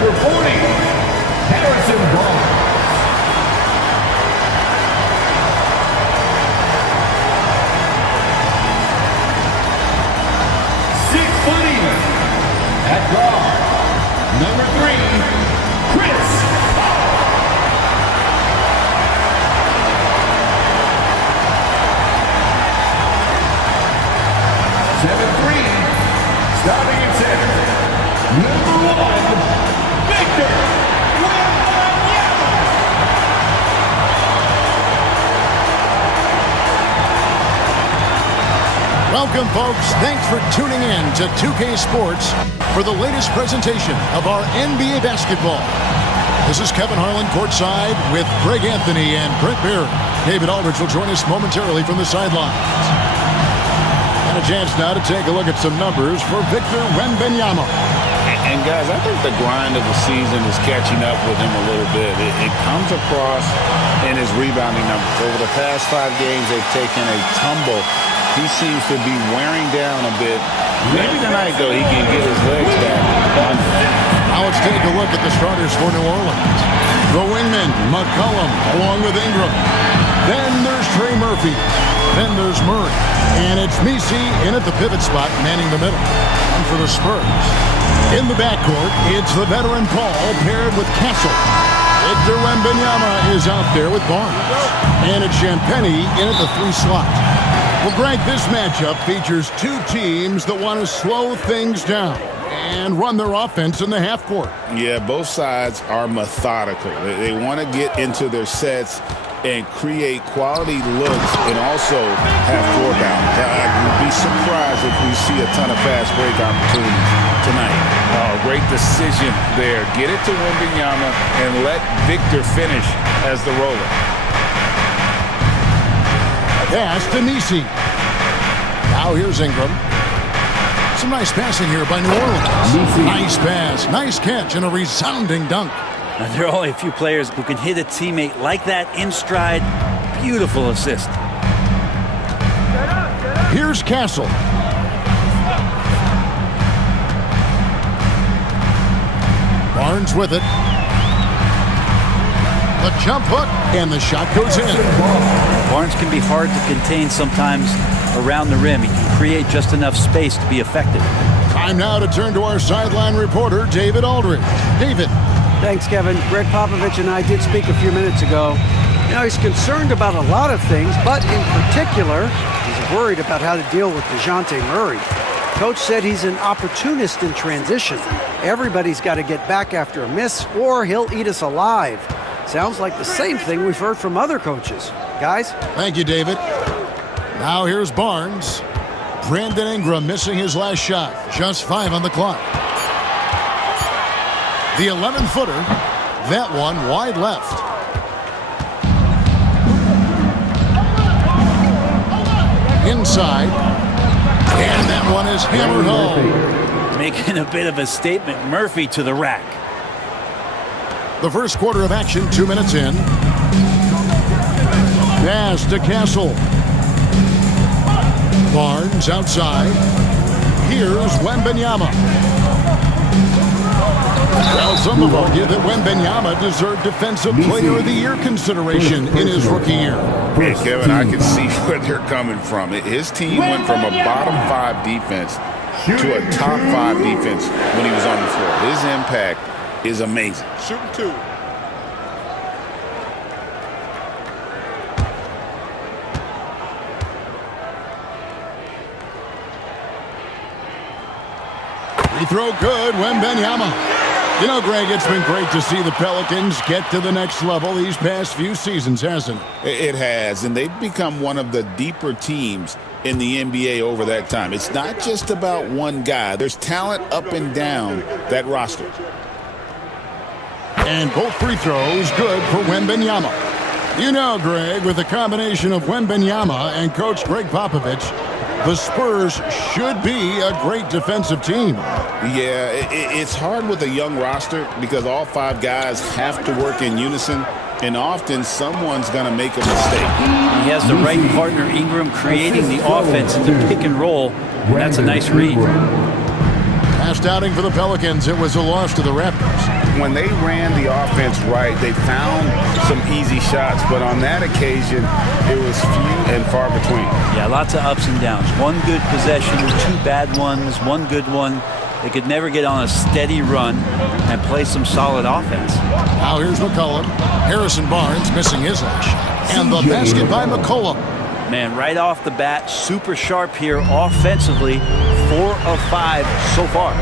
Number 40, Harrison Barnes. At guard, number 3, Chris Paul. 7-3, starting at center, number 1, Victor Wembanyama. Welcome, folks. Thanks for tuning in to 2K Sports for the latest presentation of our NBA basketball. This is Kevin Harlan courtside with Greg Anthony and Brent Beard. David Aldridge will join us momentarily from the sidelines. And a chance now to take a look at some numbers for Victor Wembanyama. And guys, I think the grind of the season is catching up with him a little bit. It comes across in his rebounding numbers. Over the past 5 games, they've taken a tumble. He seems to be wearing down a bit. Maybe tonight, though, he can get his legs back. Now let's take a look at the starters for New Orleans. The wingman, McCollum, along with Ingram. Then there's Trey Murphy. Then there's Murray. And it's Messi in at the pivot spot, manning the middle. And for the Spurs, in the backcourt, it's the veteran Paul paired with Castle. Victor Wembanyama is out there with Barnes. And it's Champagnie in at the 3 slot. Well, Greg, this matchup features 2 teams that want to slow things down and run their offense in the half court. Yeah, both sides are methodical. They want to get into their sets and create quality looks and also have floor balance. I would be surprised if we see a ton of fast break opportunities tonight. Great decision there. Get it to Wembanyama and let Victor finish as the roller. Pass to Messi. Now here's Ingram. Some nice passing here by New Orleans. Nice pass, nice catch, and a resounding dunk. Now, there are only a few players who can hit a teammate like that in stride. Beautiful assist. Here's Castle. Barnes with it. The jump hook, and the shot goes in. Barnes can be hard to contain sometimes around the rim. He can create just enough space to be effective. Time now to turn to our sideline reporter, David Aldridge. David. Thanks, Kevin. Greg Popovich and I did speak a few minutes ago. You know, he's concerned about a lot of things, but in particular, he's worried about how to deal with DeJounte Murray. Coach said he's an opportunist in transition. Everybody's got to get back after a miss, or he'll eat us alive. Sounds like the same thing we've heard from other coaches. Guys? Thank you, David. Now here's Barnes. Brandon Ingram missing his last shot. Just 5 on the clock. The 11-footer. That one wide left. Inside. And that one is hammered home. Making a bit of a statement. Murphy to the rack. The first quarter of action, 2 minutes in. Pass to Castle. Barnes outside. Here's Wembanyama. Well, some have argued that Wembanyama deserved Defensive Player of the Year consideration in his rookie year. Hey, Kevin, I can see where they're coming from. His team went from a bottom 5 defense to a top 5 defense when he was on the floor. His impact is amazing. Shooting 2. Free throw good, Wembanyama. You know, Greg, it's been great to see the Pelicans get to the next level these past few seasons, hasn't it? It has, and they've become one of the deeper teams in the NBA over that time. It's not just about one guy. There's talent up and down that roster. And both free throws good for Wembanyama. You know, Greg, with the combination of Wembanyama and Coach Greg Popovich, the Spurs should be a great defensive team. Yeah, it's hard with a young roster because all 5 guys have to work in unison, and often someone's going to make a mistake. He has the right partner, Ingram, creating the offense in the pick and roll. That's a nice read. Last outing for the Pelicans, it was a loss to the Raptors. when they ran the offense right, they found some easy shots, but on that occasion, it was few and far between. Yeah, lots of ups and downs. One good possession, two bad ones, one good one. They could never get on a steady run and play some solid offense. Now here's McCollum. Harrison Barnes missing his last shot. And the basket by McCollum. Man, right off the bat, super sharp here offensively. 4 of 5 so far.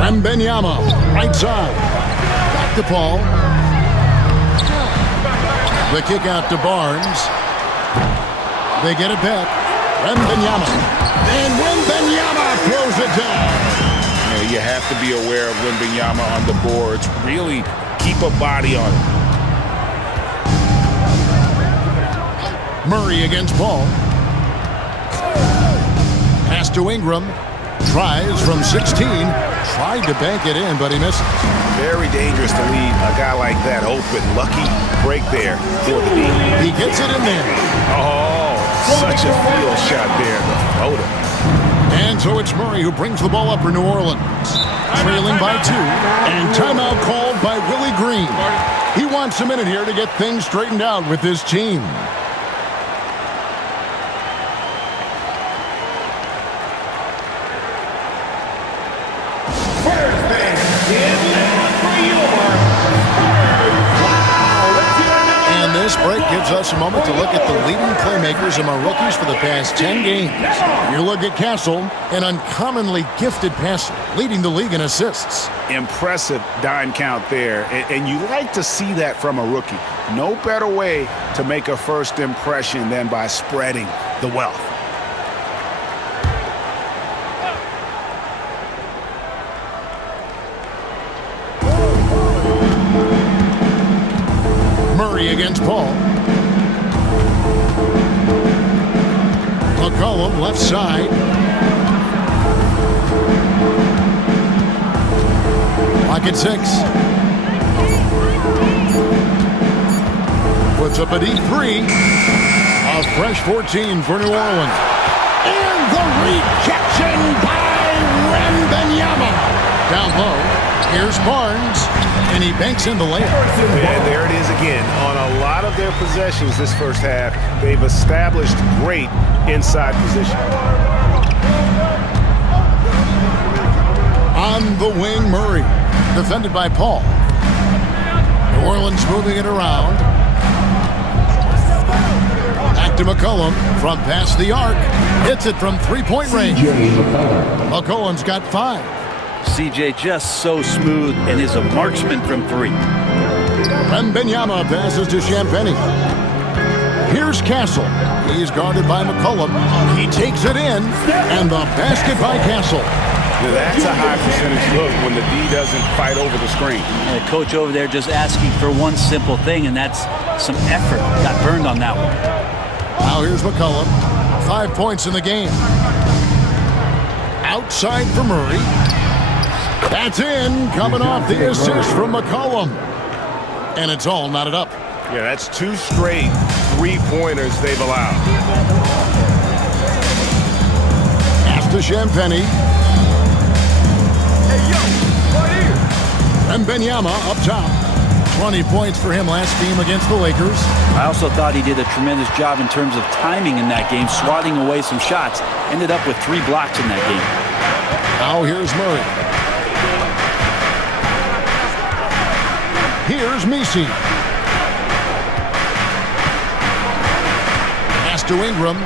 Wembanyama, right side. Back to Paul. The kick out to Barnes. They get it back. Wembanyama. And Wembanyama throws it down. You have to be aware of Wembanyama on the boards. Really keep a body on it. Murray against Paul. Pass to Ingram. Tries from 16. Tried to bank it in, but he misses. Very dangerous to leave a guy like that open. Lucky break there for the D. He gets it in there. Oh, such a field shot there. The floater. And so it's Murray who brings the ball up for New Orleans. Trailing by 2. And timeout called by Willie Green. He wants a minute here to get things straightened out with his team. This break gives us a moment to look at the leading playmakers among rookies for the past 10 games. You look at Castle, an uncommonly gifted passer, leading the league in assists. Impressive dime count there, and you like to see that from a rookie. No better way to make a first impression than by spreading the wealth. Murray against Paul. McCollum left side. Lock at 6. Puts up a deep 3. A fresh 14 for New Orleans. And the rejection by Wembanyama. Down low. Here's Barnes. And he banks in the layup. And there it is again. On a lot of their possessions this first half, they've established great inside position. On the wing, Murray. Defended by Paul. New Orleans moving it around. Back to McCollum from past the arc. Hits it from three-point range. McCollum's got 5. CJ just so smooth and is a marksman from 3. Wembanyama passes to Champagny. Here's Castle. He's guarded by McCollum. He takes it in, and the basket by Castle. Now that's a high percentage look when the D doesn't fight over the screen. And the coach over there just asking for one simple thing, and that's some effort. Got burned on that one. Now here's McCollum. 5 points in the game. Outside for Murray. That's in, coming off the assist from McCollum. And it's all knotted up. Yeah, that's 2 straight 3-pointers they've allowed. Pass to Champagny. Hey, yo, right here. Wembanyama up top. 20 points for him last game against the Lakers. I also thought he did a tremendous job in terms of timing in that game, swatting away some shots. Ended up with 3 blocks in that game. Now here's Murray. Here's Messi. Pass to Ingram.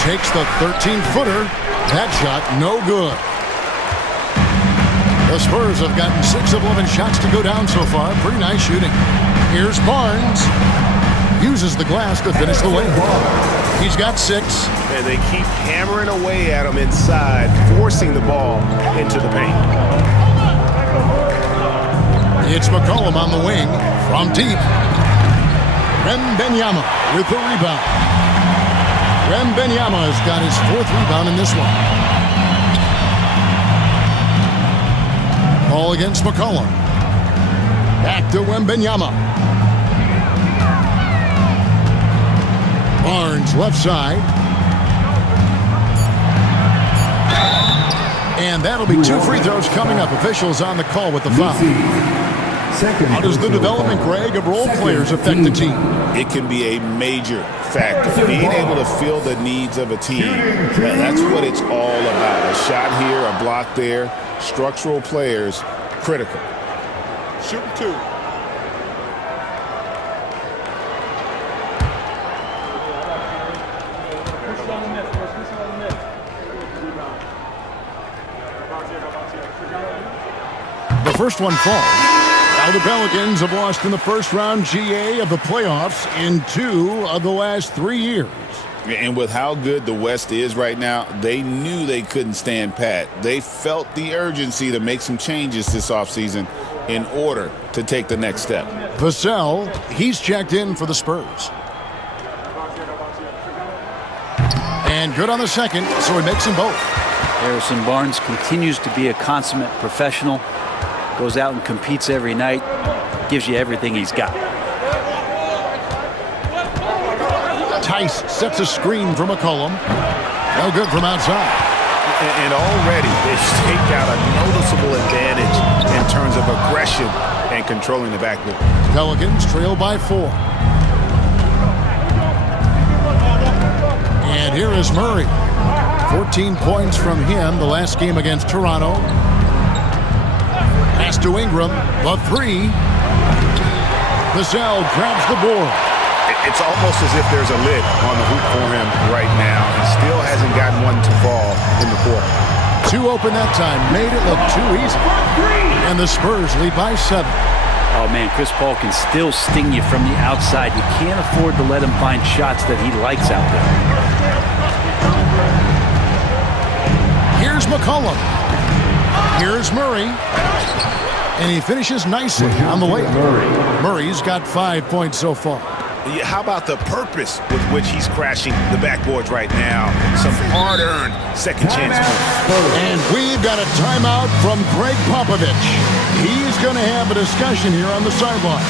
Takes the 13-footer. That shot no good. The Spurs have gotten 6 of 11 shots to go down so far. Pretty nice shooting. Here's Barnes. Uses the glass to finish the layup. He's got 6. And they keep hammering away at him inside, forcing the ball into the paint. It's McCollum on the wing from deep. Wembanyama with the rebound. Wembanyama has got his 4th rebound in this one. Ball against McCollum. Back to Wembanyama. Barnes left side. And And that'll be 2 free throws coming up. Officials on the call with the foul. How does the development, Greg, of role players affect the team? It can be a major factor. Being able to fill the needs of a team, that's what it's all about. A shot here, a block there. Structural players, critical. Shoot 2. The first one falls. Now the Pelicans have lost in the first round GA of the playoffs in 2 of the last 3 years. And with how good the West is right now, they knew they couldn't stand pat. They felt the urgency to make some changes this offseason in order to take the next step. Vassell, he's checked in for the Spurs. And good on the second, so he makes them both. Harrison Barnes continues to be a consummate professional. Goes out and competes every night. Gives you everything he's got. Tice sets a screen for McCollum. No good from outside. And already they've staked out a noticeable advantage in terms of aggression and controlling the backboard. Pelicans trail by 4. And here is Murray. 14 points from him the last game against Toronto. Pass to Ingram. The 3. Vassell grabs the board. It's almost as if there's a lid on the hoop for him right now. He still hasn't gotten one to fall in the quarter. 2 open that time. Made it look too easy. And the Spurs lead by 7. Oh, man, Chris Paul can still sting you from the outside. You can't afford to let him find shots that he likes out there. Here's McCollum. Here's Murray. And he finishes nicely on the layup. Murray's got 5 points so far. How about the purpose with which he's crashing the backboards right now? Some hard-earned second chance points. And we've got a timeout from Greg Popovich. He's going to have a discussion here on the sideline.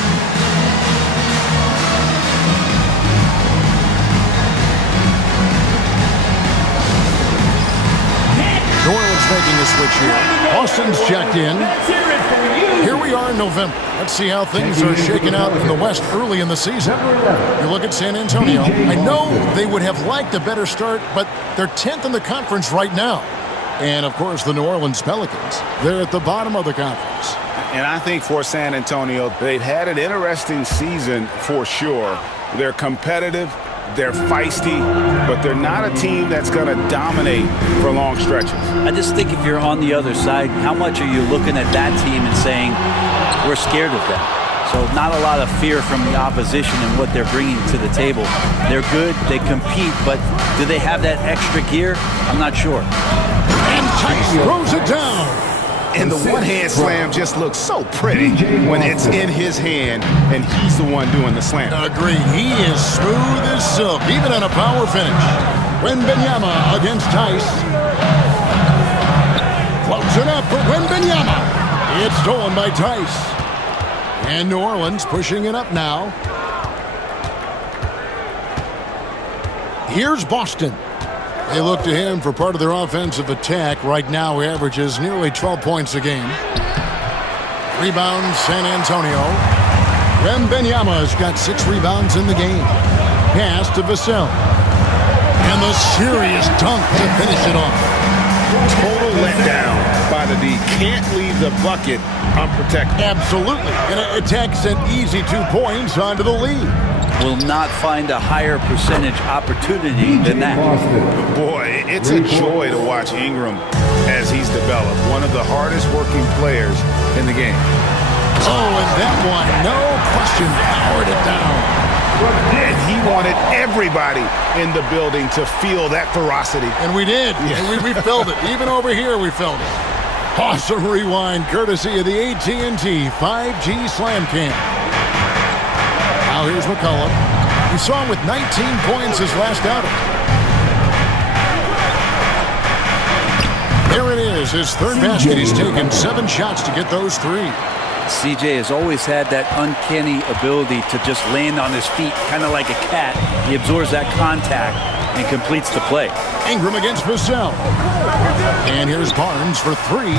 New Orleans making a switch here. Austin's checked in. Here we are in November. Let's see how things are shaking out in the West early in the season. You look at San Antonio. I know they would have liked a better start, but they're 10th in the conference right now. And, of course, the New Orleans Pelicans. They're at the bottom of the conference. And I think for San Antonio, they've had an interesting season for sure. They're competitive. They're feisty, but they're not a team that's going to dominate for long stretches. I just think if you're on the other side, how much are you looking at that team and saying, we're scared of them? So not a lot of fear from the opposition and what they're bringing to the table. They're good, they compete, but do they have that extra gear? I'm not sure. And Tice throws it down. And the one-hand slam just looks so pretty when it's in his hand and he's the one doing the slam. Agreed. He is smooth as silk, even on a power finish. Wembanyama against Tice. Floats it up for Wembanyama. It's stolen by Tice. And New Orleans pushing it up now. Here's Boston. They look to him for part of their offensive attack. Right now, he averages nearly 12 points a game. Rebounds, San Antonio. Wembanyama's got 6 rebounds in the game. Pass to Vassell. And the serious dunk to finish it off. Total letdown by the D. Can't leave the bucket unprotected. Absolutely. And it takes an easy 2 points onto the lead. Will not find a higher percentage opportunity than that. Boy, it's a joy to watch Ingram as he's developed. One of the hardest working players in the game. Oh, and that one, no question, powered it down. And he wanted everybody in the building to feel that ferocity. And we did. Yeah. And we felt it. Even over here, we felt it. Awesome rewind, courtesy of the AT&T 5G Slam Cam. Now here's McCollum. We saw him with 19 points his last outing. There it is, his third basket. He's taken 7 shots to get those 3. CJ has always had that uncanny ability to just land on his feet, kind of like a cat. He absorbs that contact and completes the play. Ingram against Vassell. And here's Barnes for three.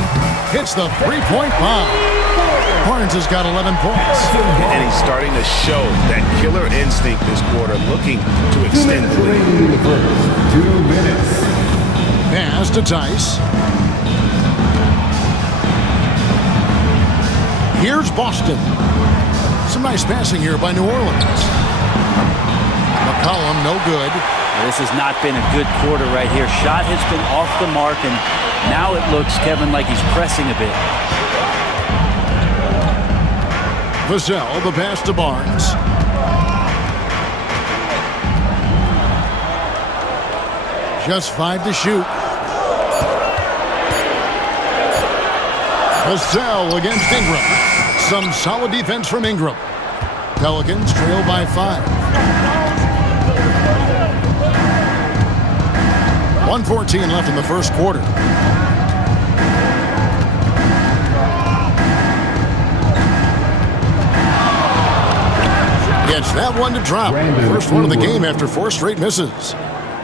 Hits the three-point bomb. Barnes has got 11 points. And he's starting to show that killer instinct this quarter, looking to extend the lead. 2 minutes. Pass to Tice. Here's Boston. Some nice passing here by New Orleans. McCollum, no good. This has not been a good quarter right here. Shot has been off the mark, and now it looks, Kevin, like he's pressing a bit. Vassell, the pass to Barnes. Just 5 to shoot. Vassell against Ingram. Some solid defense from Ingram. Pelicans trail by 5. 1:14 left in the first quarter. Gets that one to drop. First one of the game after 4 straight misses.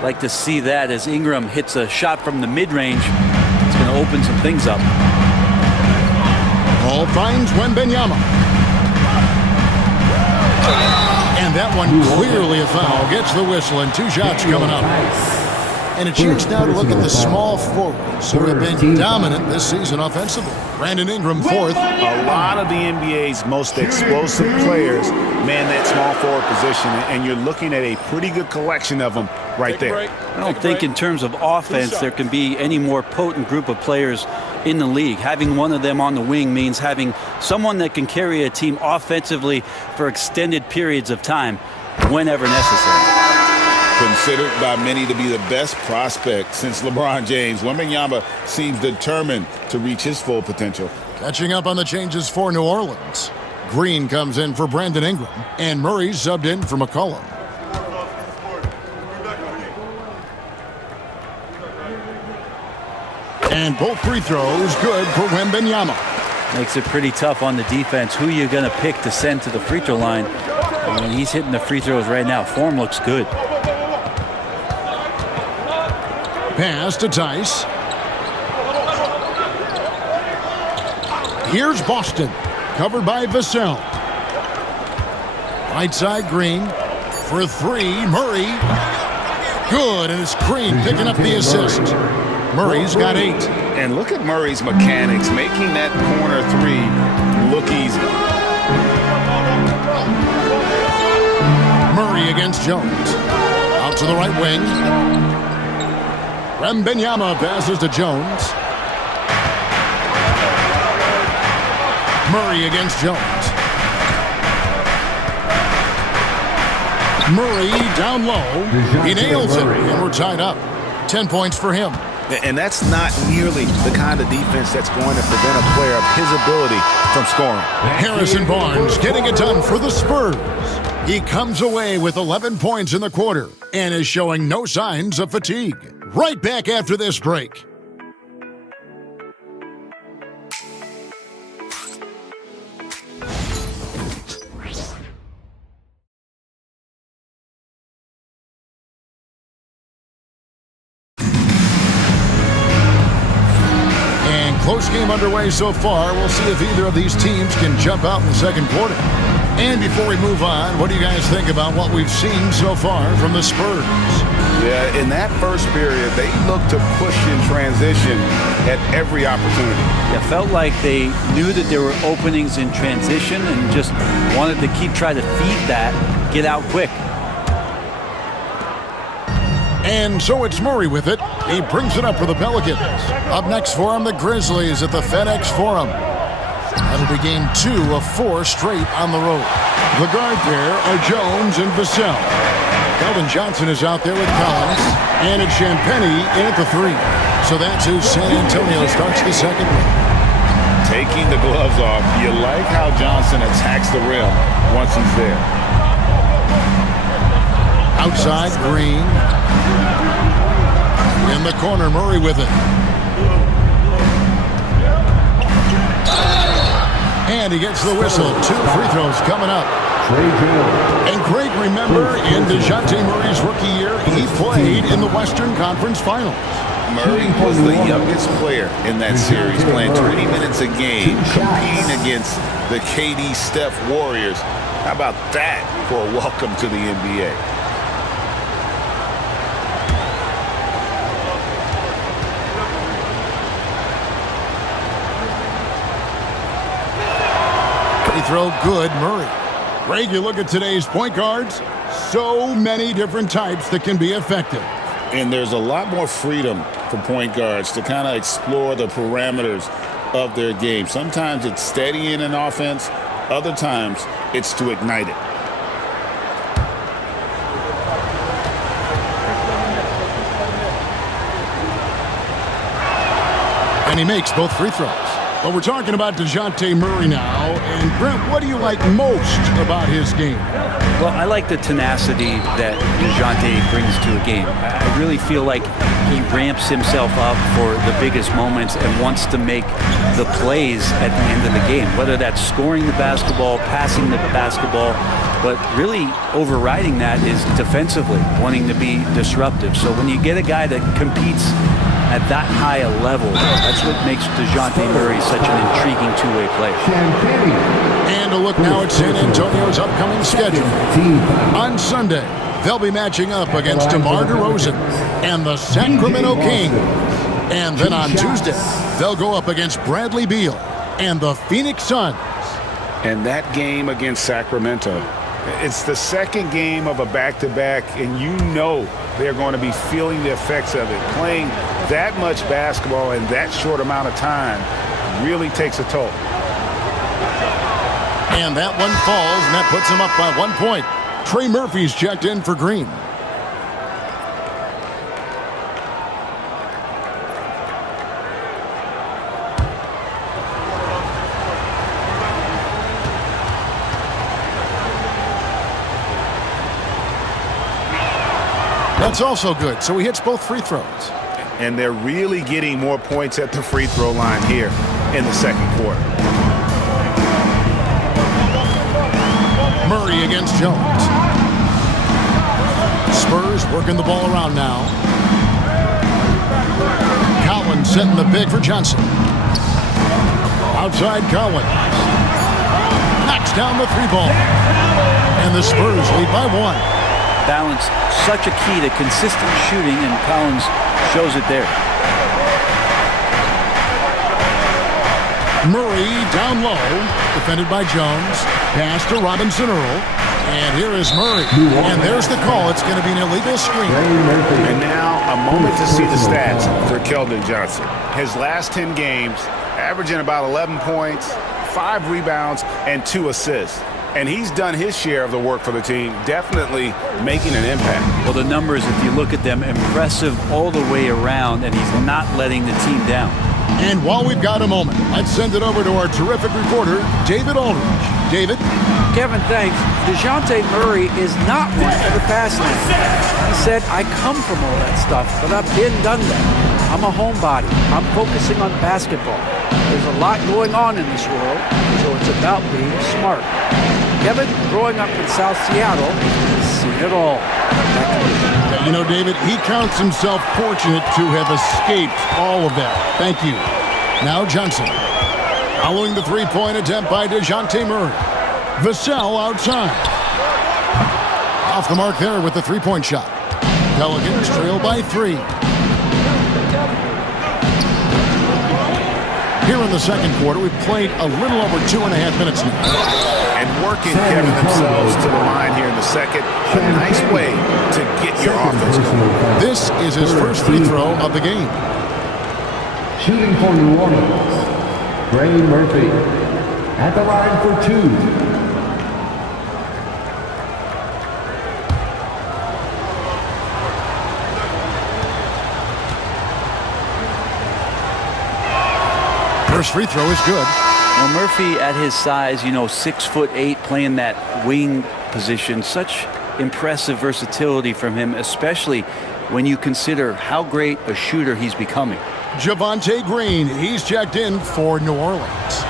Like to see that as Ingram hits a shot from the mid-range. It's going to open some things up. Ball finds Wembanyama. And that one clearly a foul. Gets the whistle and 2 shots coming up. And a chance now to look at the small forwards who have been dominant this season offensively. Brandon Ingram, 4th. A lot of the NBA's most explosive players man that small forward position, and you're looking at a pretty good collection of them right there. I don't think in terms of offense there can be any more potent group of players in the league. Having one of them on the wing means having someone that can carry a team offensively for extended periods of time whenever necessary. Considered by many to be the best prospect since LeBron James, Wembanyama seems determined to reach his full potential. Catching up on the changes for New Orleans. Green comes in for Brandon Ingram, and Murray subbed in for McCollum. And both free throws good for Wembanyama. Makes it pretty tough on the defense. Who you're going to pick to send to the free throw line. I mean, he's hitting the free throws right now. Form looks good. Pass to Tice. Here's Boston, covered by Vassell. Right side Green for 3. Murray. Good, and it's Green picking up the assist. Murray's got 8. And look at Murray's mechanics, making that corner 3 look easy. Murray against Jones. Out to the right wing. Wembanyama passes to Jones. Murray against Jones. Murray down low. He nails it, and we're tied up. 10 points for him. And that's not nearly the kind of defense that's going to prevent a player of his ability from scoring. Harrison Barnes getting it done for the Spurs. He comes away with 11 points in the quarter and is showing no signs of fatigue. Right back after this break. And close game underway so far. We'll see if either of these teams can jump out in the second quarter. And before we move on, what do you guys think about what we've seen so far from the Spurs? Yeah, in that first period, they looked to push in transition at every opportunity. It felt like they knew that there were openings in transition and just wanted to keep trying to feed that, get out quick. And so it's Murray with it. He brings it up for the Pelicans. Up next for him, the Grizzlies at the FedEx Forum. That'll be game 2 of 4 straight on the road. The guard pair are Jones and Vassell. Keldon Johnson is out there with Collins. And it's Champagnie in at the 3. So that's who San Antonio starts the second one. Taking the gloves off, you like how Johnson attacks the rim once he's there. Outside, Green. In the corner, Murray with it. And he gets the whistle. 2 free throws coming up. And Craig, remember, in DeJounte Murray's rookie year, he played in the Western Conference Finals. Murray was the youngest player in that series, playing 20 minutes a game, competing against the KD Steph Warriors. How about that for a welcome to the NBA? Free throw good, Murray. Greg, you look at today's point guards, so many different types that can be effective. And there's a lot more freedom for point guards to kind of explore the parameters of their game. Sometimes it's steadying an offense. Other times it's to ignite it. And he makes both free throws. But we're talking about DeJounte Murray now. And Brent, what do you like most about his game? Well, I like the tenacity that DeJounte brings to a game. I really feel like he ramps himself up for the biggest moments and wants to make the plays at the end of the game, whether that's scoring the basketball, passing the basketball, but really overriding that is defensively, wanting to be disruptive. So when you get a guy that competes at that high a level, that's what makes DeJounte Murray such an intriguing two-way player. And a look now at San Antonio's upcoming schedule. On Sunday, they'll be matching up against DeMar DeRozan and the Sacramento Kings. And then on Tuesday, they'll go up against Bradley Beal and the Phoenix Suns. And that game against Sacramento, it's the second game of a back-to-back, and you know they're going to be feeling the effects of it. Playing that much basketball in that short amount of time really takes a toll. And that one falls, and that puts him up by 1 point. Trey Murphy's checked in for Green. That's also good, so he hits both free throws. And they're really getting more points at the free throw line here in the second quarter. Murray against Jones. Spurs working the ball around now. Collins setting the pick for Johnson. Outside Collins. Knocks down the 3-ball. And the Spurs lead by 1. Balance, such a key to consistent shooting, and Collins shows it there. Murray down low, defended by Jones. Pass to Robinson Earl. And here is Murray. And there's the call. It's going to be an illegal screen. And now a moment to see the stats for Keldon Johnson. His last 10 games, averaging about 11 points, 5 rebounds, and 2 assists. And he's done his share of the work for the team, definitely making an impact. Well, the numbers, if you look at them, impressive all the way around, and he's not letting the team down. And while we've got a moment, let's send it over to our terrific reporter, David Aldridge. David? Kevin, thanks. DeJounte Murray is not one for the fast lane. He said, I come from all that stuff, but I've done that. I'm a homebody. I'm focusing on basketball. There's a lot going on in this world, so it's about being smart. Kevin, growing up in South Seattle, has seen it all. You know, David, he counts himself fortunate to have escaped all of that. Thank you. Now Johnson. Following the three-point attempt by DeJounte Murray. Vassell outside. Off the mark there with the three-point shot. Pelicans trail by 3. Here in the second quarter, we've played a little over 2.5 minutes now. And working, Kevin, themselves to the line here in the second. A nice way to get your offense going. This is his first free throw of the game. Shooting for New Orleans, Trey Murphy at the line for 2. First free throw is good. Well, Murphy at his size, 6'8", playing that wing position, such impressive versatility from him, especially when you consider how great a shooter he's becoming. Javonte Green, he's checked in for New Orleans.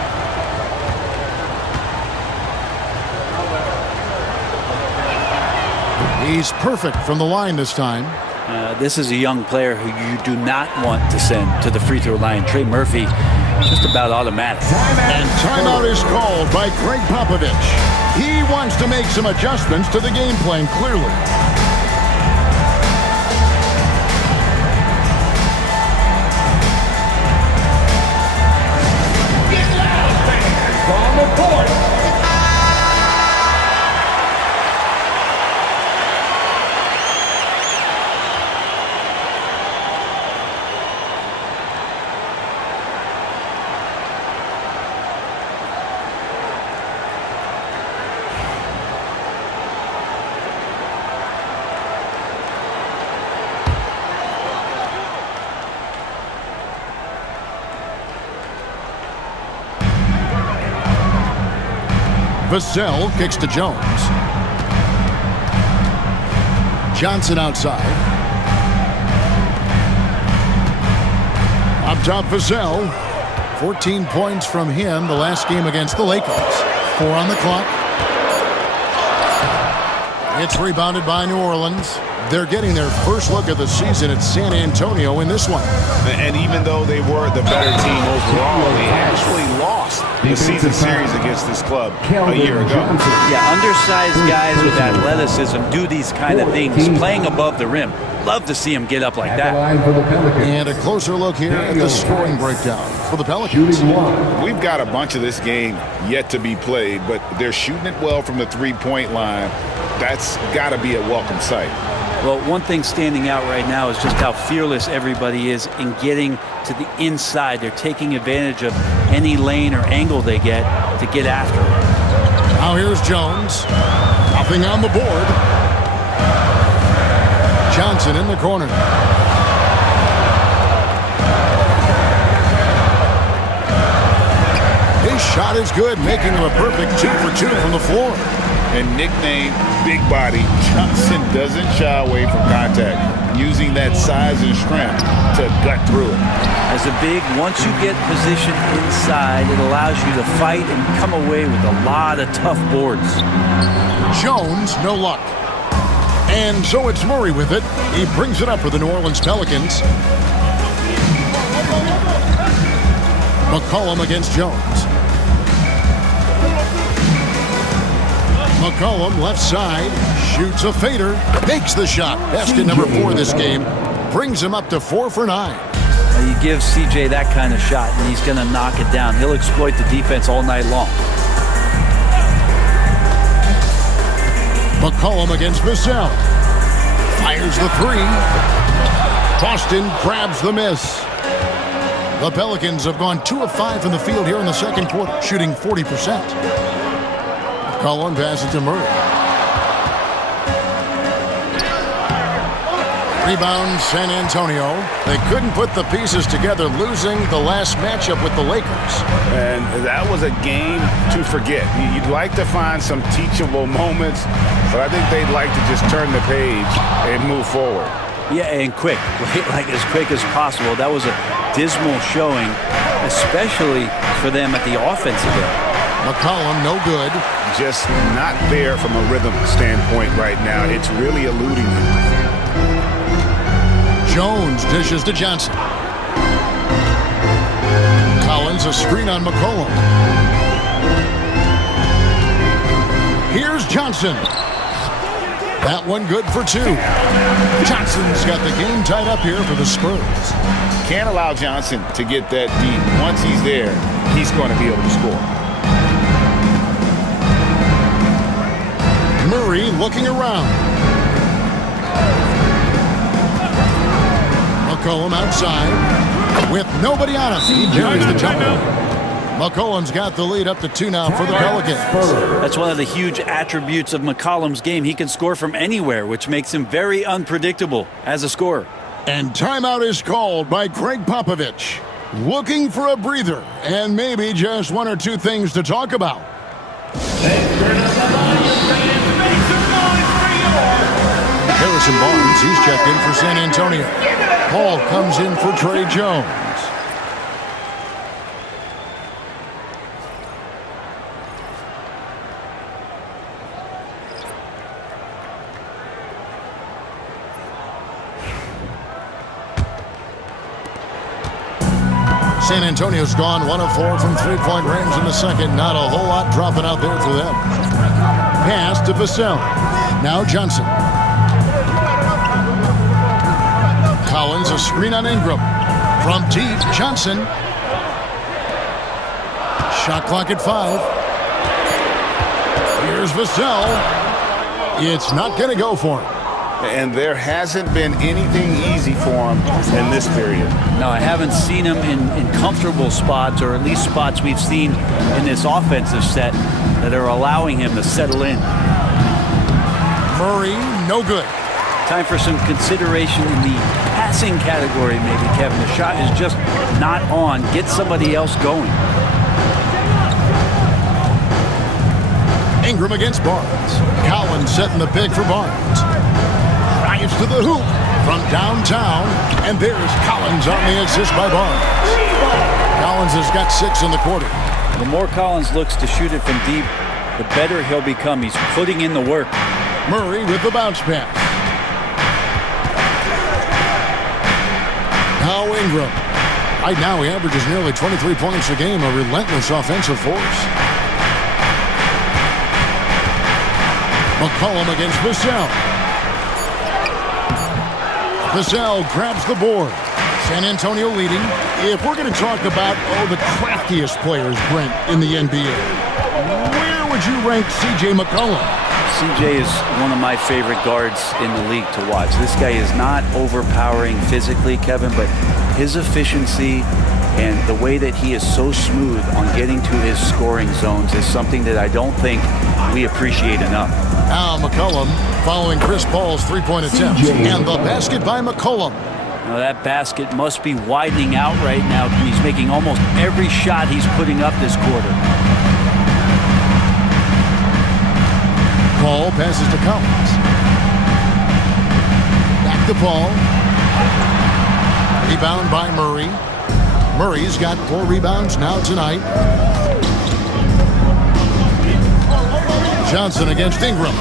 He's perfect from the line this time. This is a young player who you do not want to send to the free throw line. Trey Murphy, just about automatic. And timeout is called by Greg Popovich. He wants to make some adjustments to the game plan, clearly. From the court. Vassell kicks to Jones. Johnson outside. Up top, Vassell. 14 points from him the last game against the Lakers. 4 on the clock. It's rebounded by New Orleans. They're getting their first look of the season at San Antonio in this one. And even though they were the better team overall, they actually lost the season series against this club a year ago. Yeah, undersized guys with athleticism do these kind of things, playing above the rim. Love to see him get up like that. And a closer look here at the scoring breakdown for the Pelicans. We've got a bunch of this game yet to be played, but they're shooting it well from the three-point line. That's got to be a welcome sight. Well, one thing standing out right now is just how fearless everybody is in getting to the inside. They're taking advantage of any lane or angle they get to get after it. Now here's Jones. Nothing on the board. Johnson in the corner. His shot is good, making him a perfect 2 for 2 from the floor. And nicknamed Big Body, Johnson doesn't shy away from contact, using that size and strength to gut through it. As a big, once you get positioned inside, it allows you to fight and come away with a lot of tough boards. Jones, no luck. And so it's Murray with it. He brings it up for the New Orleans Pelicans. McCollum against Jones. McCollum left side, shoots a fader, makes the shot. Basket number 4 this game, brings him up to 4 for 9. You give CJ that kind of shot, and he's going to knock it down. He'll exploit the defense all night long. McCollum against Vassell. Fires the 3. Boston grabs the miss. The Pelicans have gone 2 of 5 from the field here in the second quarter, shooting 40%. McCollum passes to Murray. Rebound San Antonio. They couldn't put the pieces together, losing the last matchup with the Lakers. And that was a game to forget. You'd like to find some teachable moments, but I think they'd like to just turn the page and move forward. Yeah, and quick, like as quick as possible. That was a dismal showing, especially for them at the offensive end. McCollum, no good. Just not there from a rhythm standpoint right now. It's really eluding him. Jones dishes to Johnson. Collins, a screen on McCollum. Here's Johnson. That one good for 2. Johnson's got the game tied up here for the Spurs. Can't allow Johnson to get that deep. Once he's there, he's going to be able to score. Murray looking around. McCollum outside with nobody on him. He carries the jumper. McCollum's got the lead up to 2 now for the Pelicans. That's one of the huge attributes of McCollum's game. He can score from anywhere, which makes him very unpredictable as a scorer. And timeout is called by Greg Popovich. Looking for a breather and maybe just 1 or 2 things to talk about. Harrison Barnes, he's checked in for San Antonio. Paul comes in for Trey Jones. San Antonio's gone 1 of 4 from three-point range in the second. Not a whole lot dropping out there for them. Pass to Vassell. Now Johnson. Collins, a screen on Ingram. From deep, Johnson. Shot clock at 5. Here's Vassell. It's not going to go for him. And there hasn't been anything easy for him in this period. No, I haven't seen him in comfortable spots, or at least spots we've seen in this offensive set that are allowing him to settle in. Murray, no good. Time for some consideration in the passing category, maybe, Kevin. The shot is just not on. Get somebody else going. Ingram against Barnes. Collins setting the pick for Barnes. Drives to the hoop from downtown, and there's Collins on the assist by Barnes. Collins has got 6 in the quarter. The more Collins looks to shoot it from deep, the better he'll become. He's putting in the work. Murray with the bounce pass. Now Ingram. Right now he averages nearly 23 points a game, a relentless offensive force. McCollum against Vassell. Vassell grabs the board. San Antonio leading. If we're going to talk about, the craftiest players, Brent, in the NBA, where would you rank C.J. McCollum? CJ is one of my favorite guards in the league to watch. This guy is not overpowering physically, Kevin, but his efficiency and the way that he is so smooth on getting to his scoring zones is something that I don't think we appreciate enough. Now McCollum following Chris Paul's three-point attempt. And the basket by McCollum. Now that basket must be widening out right now. He's making almost every shot he's putting up this quarter. Paul passes to Collins. Back to Paul. Rebound by Murray. Murray's got 4 rebounds now tonight. Johnson against Ingram.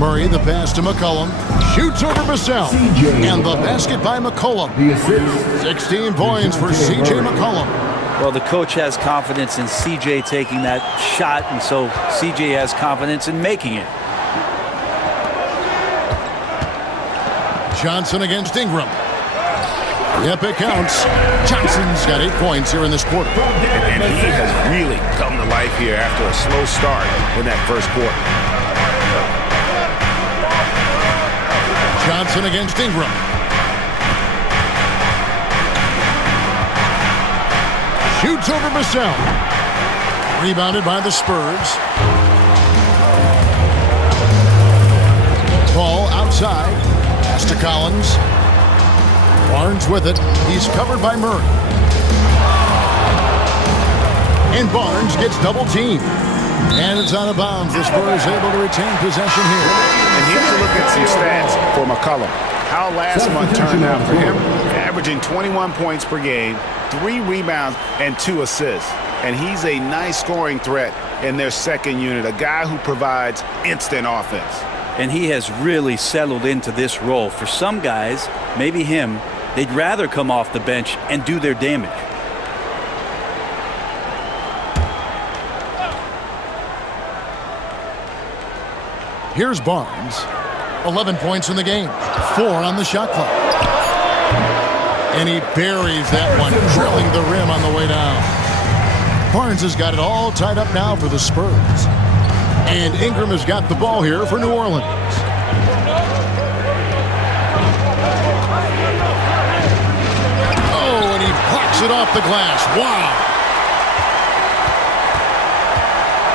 Murray, the pass to McCollum. Shoots over Vassell. And the basket by McCollum. The assist. 16 points for C.J. McCollum. Well, the coach has confidence in CJ taking that shot, and so CJ has confidence in making it. Johnson against Ingram. Yep, it counts. Johnson's got 8 points here in this quarter. And he has really come to life here after a slow start in that first quarter. Johnson against Ingram. Shoots over Vassell. Rebounded by the Spurs. Paul outside. Pass to Collins. Barnes with it. He's covered by Murray. And Barnes gets double teamed. And it's out of bounds. The Spurs able to retain possession here. And here's a look at some stats for McCollum. How last month turned out for him. Averaging 21 points per game, 3 rebounds, and 2 assists. And he's a nice scoring threat in their second unit, a guy who provides instant offense. And he has really settled into this role. For some guys, maybe him, they'd rather come off the bench and do their damage. Here's Barnes. 11 points in the game. 4 on the shot clock. And he buries that one, drilling the rim on the way down. Barnes has got it all tied up now for the Spurs. And Ingram has got the ball here for New Orleans. Oh, and he blocks it off the glass. Wow.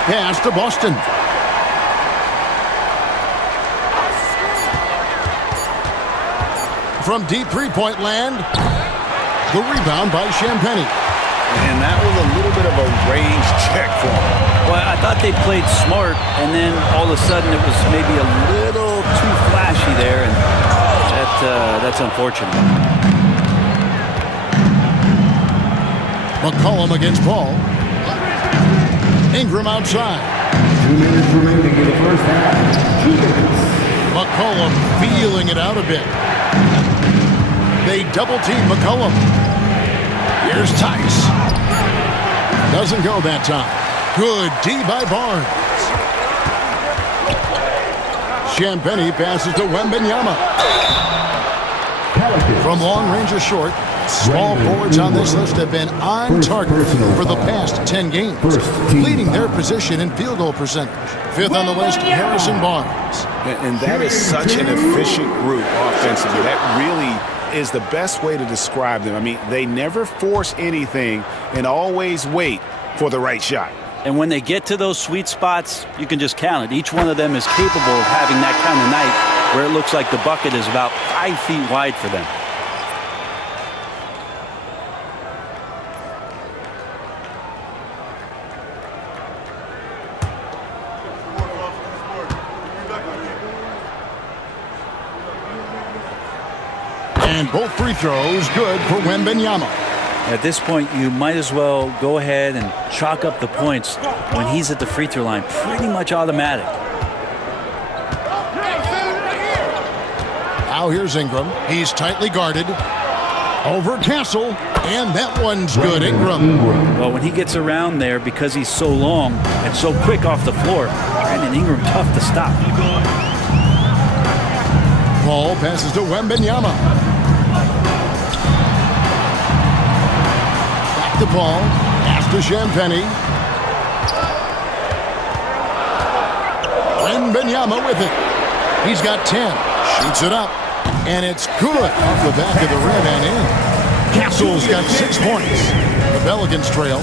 Pass to Boston. From deep three-point land, the rebound by Champagnie. And that was a little bit of a range check for him. Well, I thought they played smart, and then all of a sudden it was maybe a little too flashy there, and that's unfortunate. McCollum against Paul. Ingram outside. 2 minutes remaining in the first half. 2 minutes. McCollum feeling it out a bit. They double-team McCollum. Here's Tice. Doesn't go that time. Good D by Barnes. Champagny passes to Wembanyama. From long range or short, small forwards on this list have been on target for the past 10 games, leading their position in field goal percentage. Fifth on the list, Harrison Barnes. And that is such an efficient group offensively. That really is the best way to describe them. I mean, they never force anything and always wait for the right shot. And when they get to those sweet spots, you can just count it. Each one of them is capable of having that kind of night where it looks like the bucket is about 5 feet wide for them. And both free throws good for Wembanyama. At this point, you might as well go ahead and chalk up the points when he's at the free throw line. Pretty much automatic. Now here's Ingram. He's tightly guarded. Over Castle. And that one's good, Ingram. Well, when he gets around there, because he's so long and so quick off the floor, Brandon Ingram tough to stop. Ball passes to Wembanyama. The ball, pass to Champagny. Wembanyama with it. He's got 10. Shoots it up. And it's good off the back of the rim and in. Castle's got 6 points. The Pelicans trail.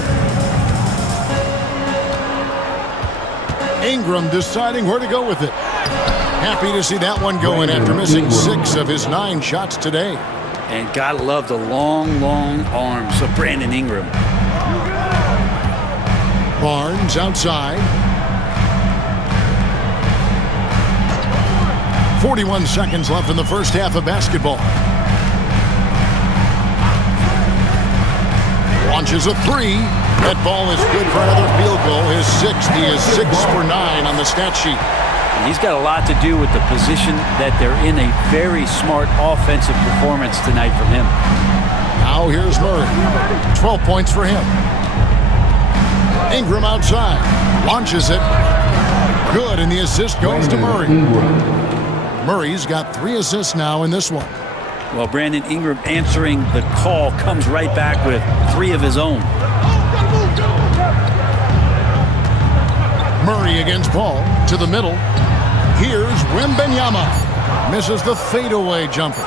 Ingram deciding where to go with it. Happy to see that one going after missing 6 of his 9 shots today. And gotta love the long, long arms of Brandon Ingram. Barnes outside. 41 seconds left in the first half of basketball. Launches a 3. That ball is good for another field goal. His 6th. He is 6 for 9 on the stat sheet. He's got a lot to do with the position that they're in. A very smart offensive performance tonight from him. Now here's Murray. 12 points for him. Ingram outside. Launches it. Good, and the assist goes to Murray. Murray's got 3 assists now in this one. Well, Brandon Ingram answering the call comes right back with 3 of his own. Murray against Paul to the middle. Here's Wembanyama. Misses the fadeaway jumper.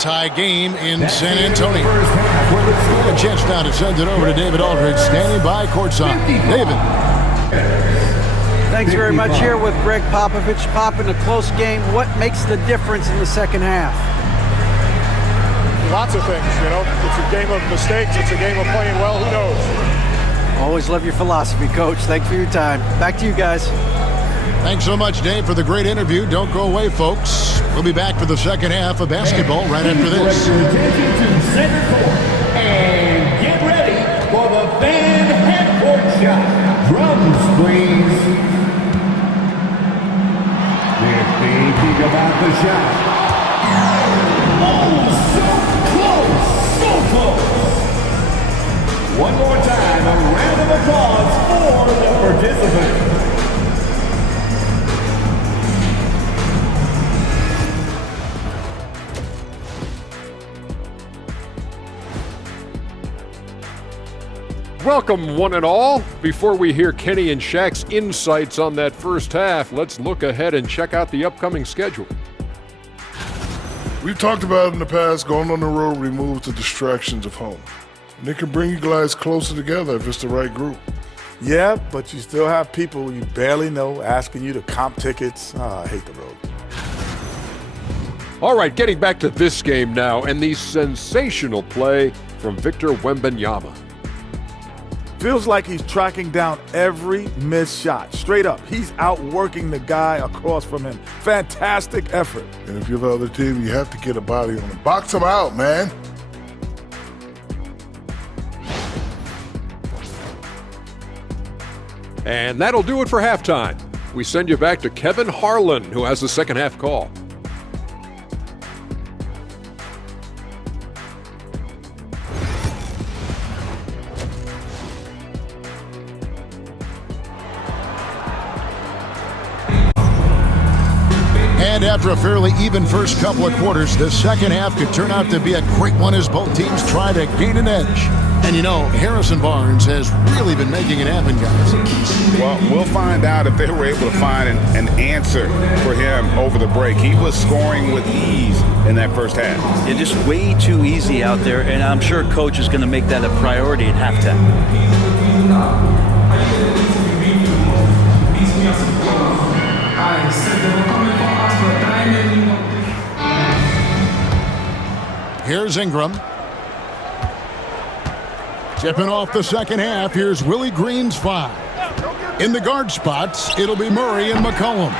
Tie game in San Antonio. A chance now to send it over to David Aldridge, standing by courtside. David. Thanks very much. Here with Greg Popovich. Pop, in a close game, what makes the difference in the second half? Lots of things, you know. It's a game of mistakes. It's a game of playing well. Who knows? Always love your philosophy, Coach. Thanks for your time. Back to you guys. Thanks so much, Dave, for the great interview. Don't go away, folks. We'll be back for the second half of basketball right after this. Attention to center court and get ready for the fan half-court shot. Drums, please. They're thinking about the shot. Oh, so close. One more time, a round of applause for the participants. Welcome, one and all. Before we hear Kenny and Shaq's insights on that first half, let's look ahead and check out the upcoming schedule. We've talked about in the past, going on the road removes the distractions of home. And it can bring you guys closer together if it's the right group. Yeah, but you still have people you barely know asking you to comp tickets. I hate the road. All right, getting back to this game now and the sensational play from Victor Wembanyama. Feels like he's tracking down every missed shot. Straight up, he's outworking the guy across from him. Fantastic effort. And if you're the other team, you have to get a body on him. Box him out, man. And that'll do it for halftime. We send you back to Kevin Harlan, who has the second half call. And after a fairly even first couple of quarters, the second half could turn out to be a great one as both teams try to gain an edge. And you know, Harrison Barnes has really been making it happen, guys. Well, we'll find out if they were able to find an answer for him over the break. He was scoring with ease in that first half. Yeah, just way too easy out there, and I'm sure Coach is going to make that a priority at halftime. Here's Ingram. Tipping off the second half, here's Willie Green's 5. In the guard spots, it'll be Murray and McCollum.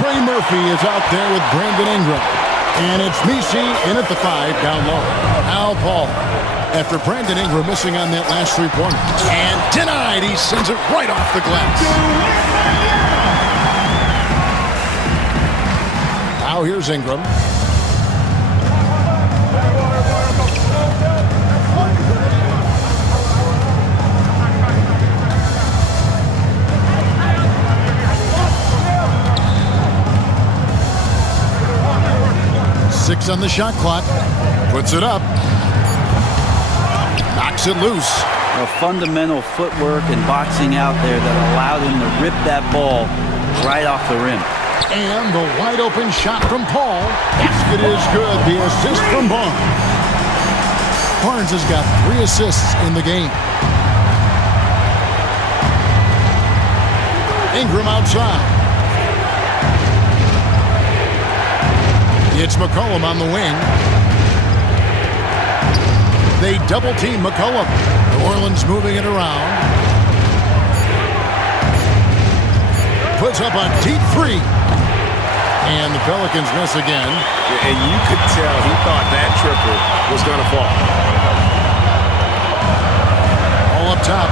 Trey Murphy is out there with Brandon Ingram. And it's Misi in at the 5 down low. Al Paul, after Brandon Ingram missing on that last three-pointer. And denied, he sends it right off the glass. Now here's Ingram. Six on the shot clock. Puts it up. Knocks it loose. A fundamental footwork and boxing out there that allowed him to rip that ball right off the rim. And the wide open shot from Paul. Basket is good. The assist from Barnes. Barnes has got 3 assists in the game. Ingram outside. It's McCollum on the wing. They double-team McCollum. New Orleans moving it around. Puts up a deep 3. And the Pelicans miss again. And you could tell he thought that triple was going to fall. All up top.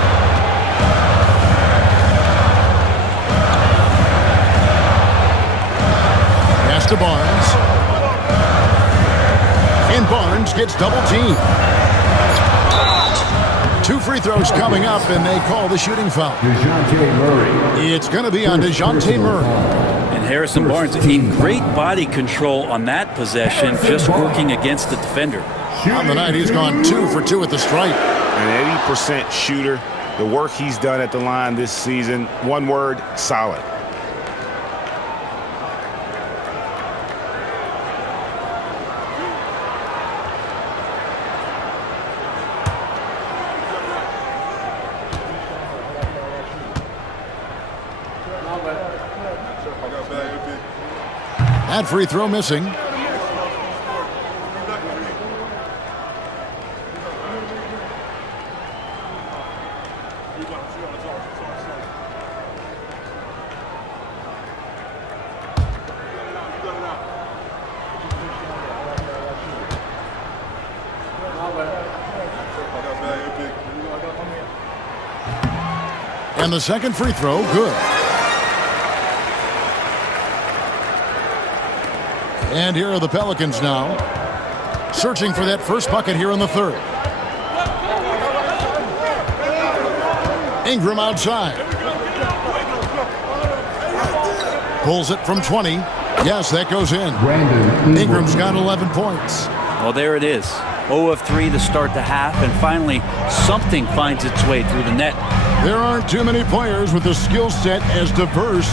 Pass to Barnes. And Barnes gets double-teamed. 2 free throws coming up, and they call the shooting foul. DeJounte Murray. It's going to be on DeJounte Murray. And Harrison Barnes in great body control on that possession, just working against the defender. On the night, he's gone 2 for 2 at the stripe. An 80% shooter. The work he's done at the line this season, one word, solid. That free throw missing. And the second free throw, good. And here are the Pelicans now, searching for that first bucket here in the third. Ingram outside. Pulls it from 20. Yes, that goes in. Ingram's got 11 points. Well, there it is. 0 of 3 to start the half, and finally something finds its way through the net. There aren't too many players with a skill set as diverse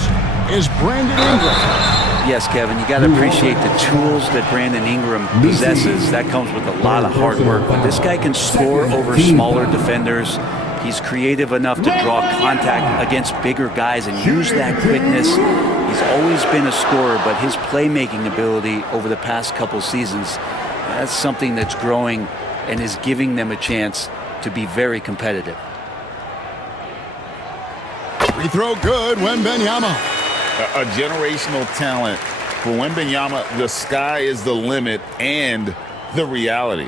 as Brandon Ingram. Yes, Kevin, you got to appreciate the tools that Brandon Ingram possesses. That comes with a lot of hard work. But this guy can score over smaller defenders. He's creative enough to draw contact against bigger guys and use that quickness. He's always been a scorer, but his playmaking ability over the past couple seasons, that's something that's growing and is giving them a chance to be very competitive. Free throw good, Wembanyama. A generational talent for Wembanyama. The sky is the limit and the reality.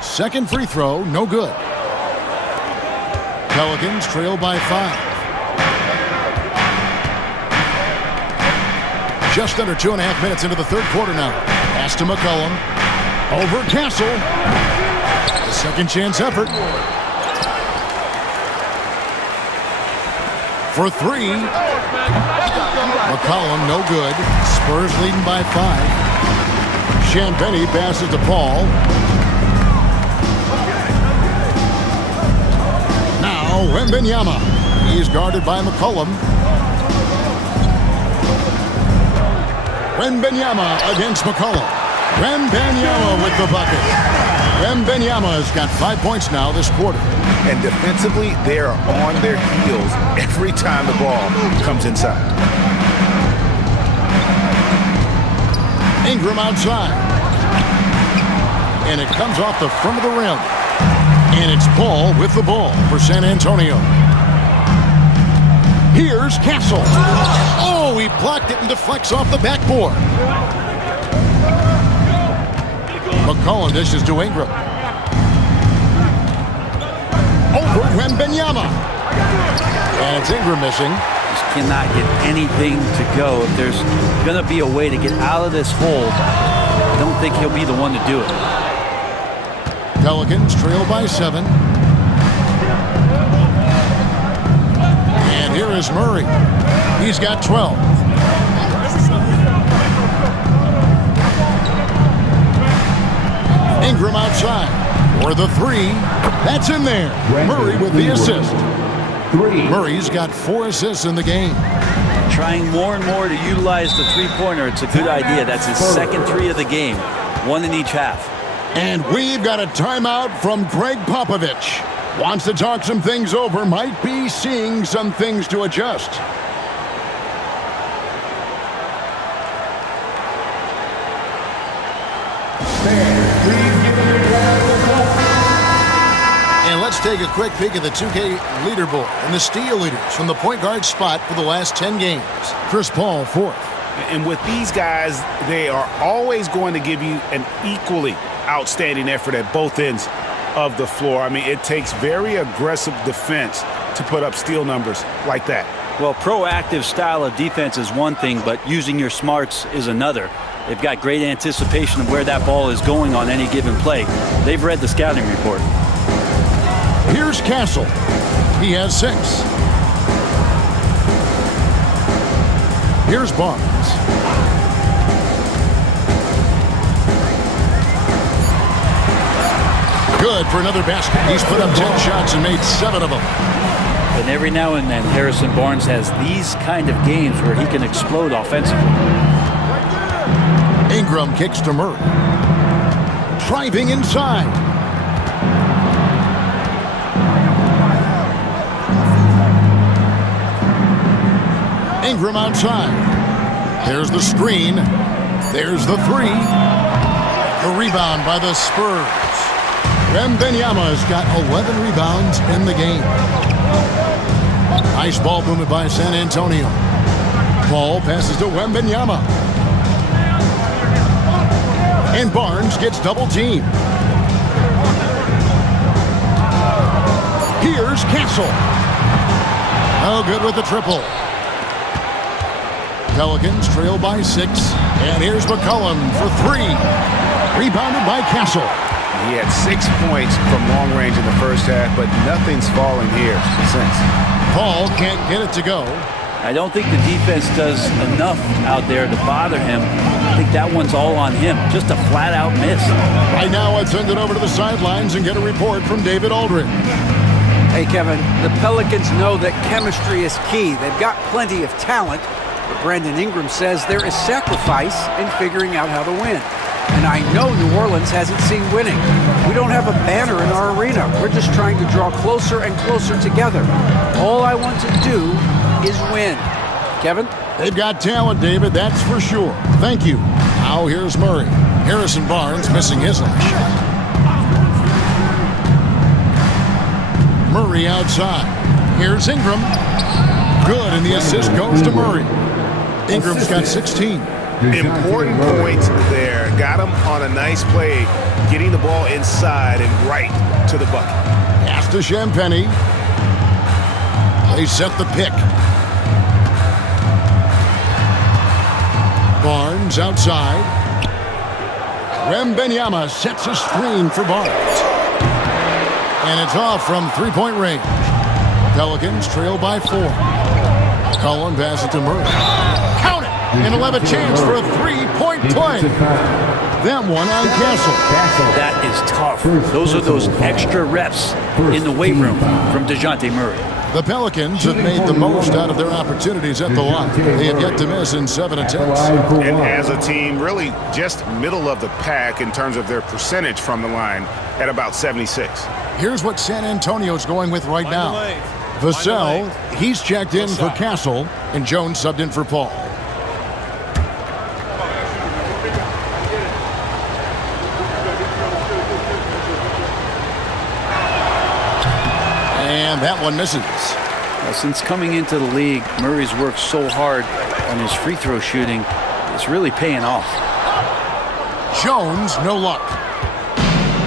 Second free throw, no good. Pelicans trail by 5. Just under 2.5 minutes into the third quarter now. Pass to McCollum. Over Castle. The second chance effort. For 3. McCollum, no good. Spurs leading by 5. Champagny passes to Paul. Now Wembanyama. He's guarded by McCollum. Wembanyama against McCollum. Wembanyama with the bucket. Wembanyama's got 5 points now this quarter. And defensively, they are on their heels every time the ball comes inside. Ingram outside. And it comes off the front of the rim. And it's Paul with the ball for San Antonio. Here's Castle. Oh, he blocked it and deflects off the backboard. McCollum dishes to Ingram. Over Wembanyama. And it's Ingram missing. Just cannot get anything to go. If there's going to be a way to get out of this hole, I don't think he'll be the one to do it. Pelicans trail by 7. And here is Murray. He's got 12. Ingram outside. For the 3. That's in there. Murray with the assist. Murray's got 4 assists in the game. Trying more and more to utilize the three-pointer. It's a good idea. That's his second 3 of the game. 1 in each half. And we've got a timeout from Greg Popovich. Wants to talk some things over. Might be seeing some things to adjust. And let's take a quick peek at the 2K leaderboard and the steal leaders from the point guard spot for the last 10 games. Chris Paul, 4th. And with these guys, they are always going to give you an equally outstanding effort at both ends of the floor. I mean, it takes very aggressive defense to put up steal numbers like that. Well, proactive style of defense is one thing, but using your smarts is another. They've got great anticipation of where that ball is going on any given play. They've read the scouting report. Here's Castle. He has 6. Here's Barnes. Good for another basket. He's put up 10 shots and made 7 of them. And every now and then, Harrison Barnes has these kind of games where he can explode offensively. Ingram kicks to Murray. Driving inside. Ingram outside. There's the screen. There's the 3. The rebound by the Spurs. Wembanyama's got 11 rebounds in the game. Nice ball movement by San Antonio. Paul passes to Wembanyama. And Barnes gets double teamed. Here's Castle. No good with the triple. Pelicans trail by 6. And here's McCollum for 3. Rebounded by Castle. He had 6 points from long range in the first half, but nothing's falling here since. Paul can't get it to go. I don't think the defense does enough out there to bother him. I think that one's all on him. Just a flat-out miss. Right now, I'd send it over to the sidelines and get a report from David Aldridge. Hey, Kevin, the Pelicans know that chemistry is key. They've got plenty of talent, but Brandon Ingram says there is sacrifice in figuring out how to win. And I know New Orleans hasn't seen winning. We don't have a banner in our arena. We're just trying to draw closer and closer together. All I want to do is win. Kevin? They've got talent, David, that's for sure. Thank you. Now here's Murray. Harrison Barnes missing his last shot. Murray outside. Here's Ingram. Good, and the assist goes to Murray. Ingram's got 16. Important points there. Got him on a nice play, getting the ball inside and right to the bucket. Pass to Champagny. They set the pick. Barnes outside. Wembanyama sets a screen for Barnes. And it's off from three-point range. Pelicans trail by 4. Cullen passes it to Murray. Count it! And he'll have a chance for a three-point play. That one on Castle. That is tough. Those are those extra reps in the weight room from DeJounte Murray. The Pelicans have made the most out of their opportunities at the line. They have yet to miss in 7 attempts. And as a team, really just middle of the pack in terms of their percentage from the line at about 76. Here's what San Antonio's going with right now. Vassell, he's checked in for Castle, and Jones subbed in for Paul. And that one misses. Well, since coming into the league, Murray's worked so hard on his free throw shooting. It's really paying off. Jones, no luck.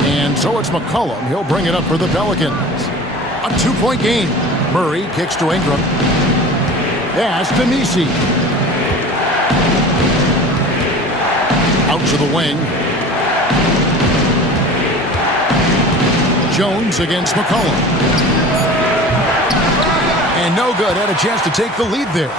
And so it's McCollum. He'll bring it up for the Pelicans. A 2-point game. Murray kicks to Ingram. Pass to Nisi. Out to the wing. Jones against McCollum. And no good. Had a chance to take the lead there.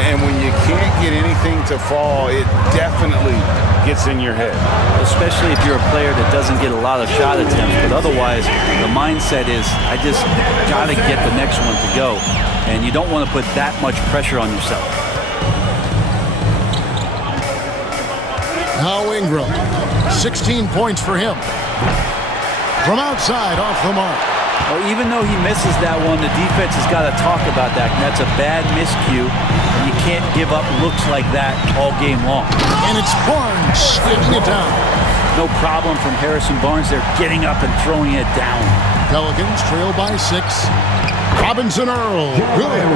And when you can't get anything to fall, it definitely gets in your head. Especially if you're a player that doesn't get a lot of shot attempts. But otherwise, the mindset is, I just got to get the next one to go. And you don't want to put that much pressure on yourself. Now Ingram. 16 points for him. From outside, off the mark. Well, even though he misses that one, the defense has got to talk about that. And that's a bad miscue. And you can't give up looks like that all game long. And it's Barnes getting it down. No problem from Harrison Barnes. They're getting up and throwing it down. Pelicans trail by 6. Robinson Earl. Good.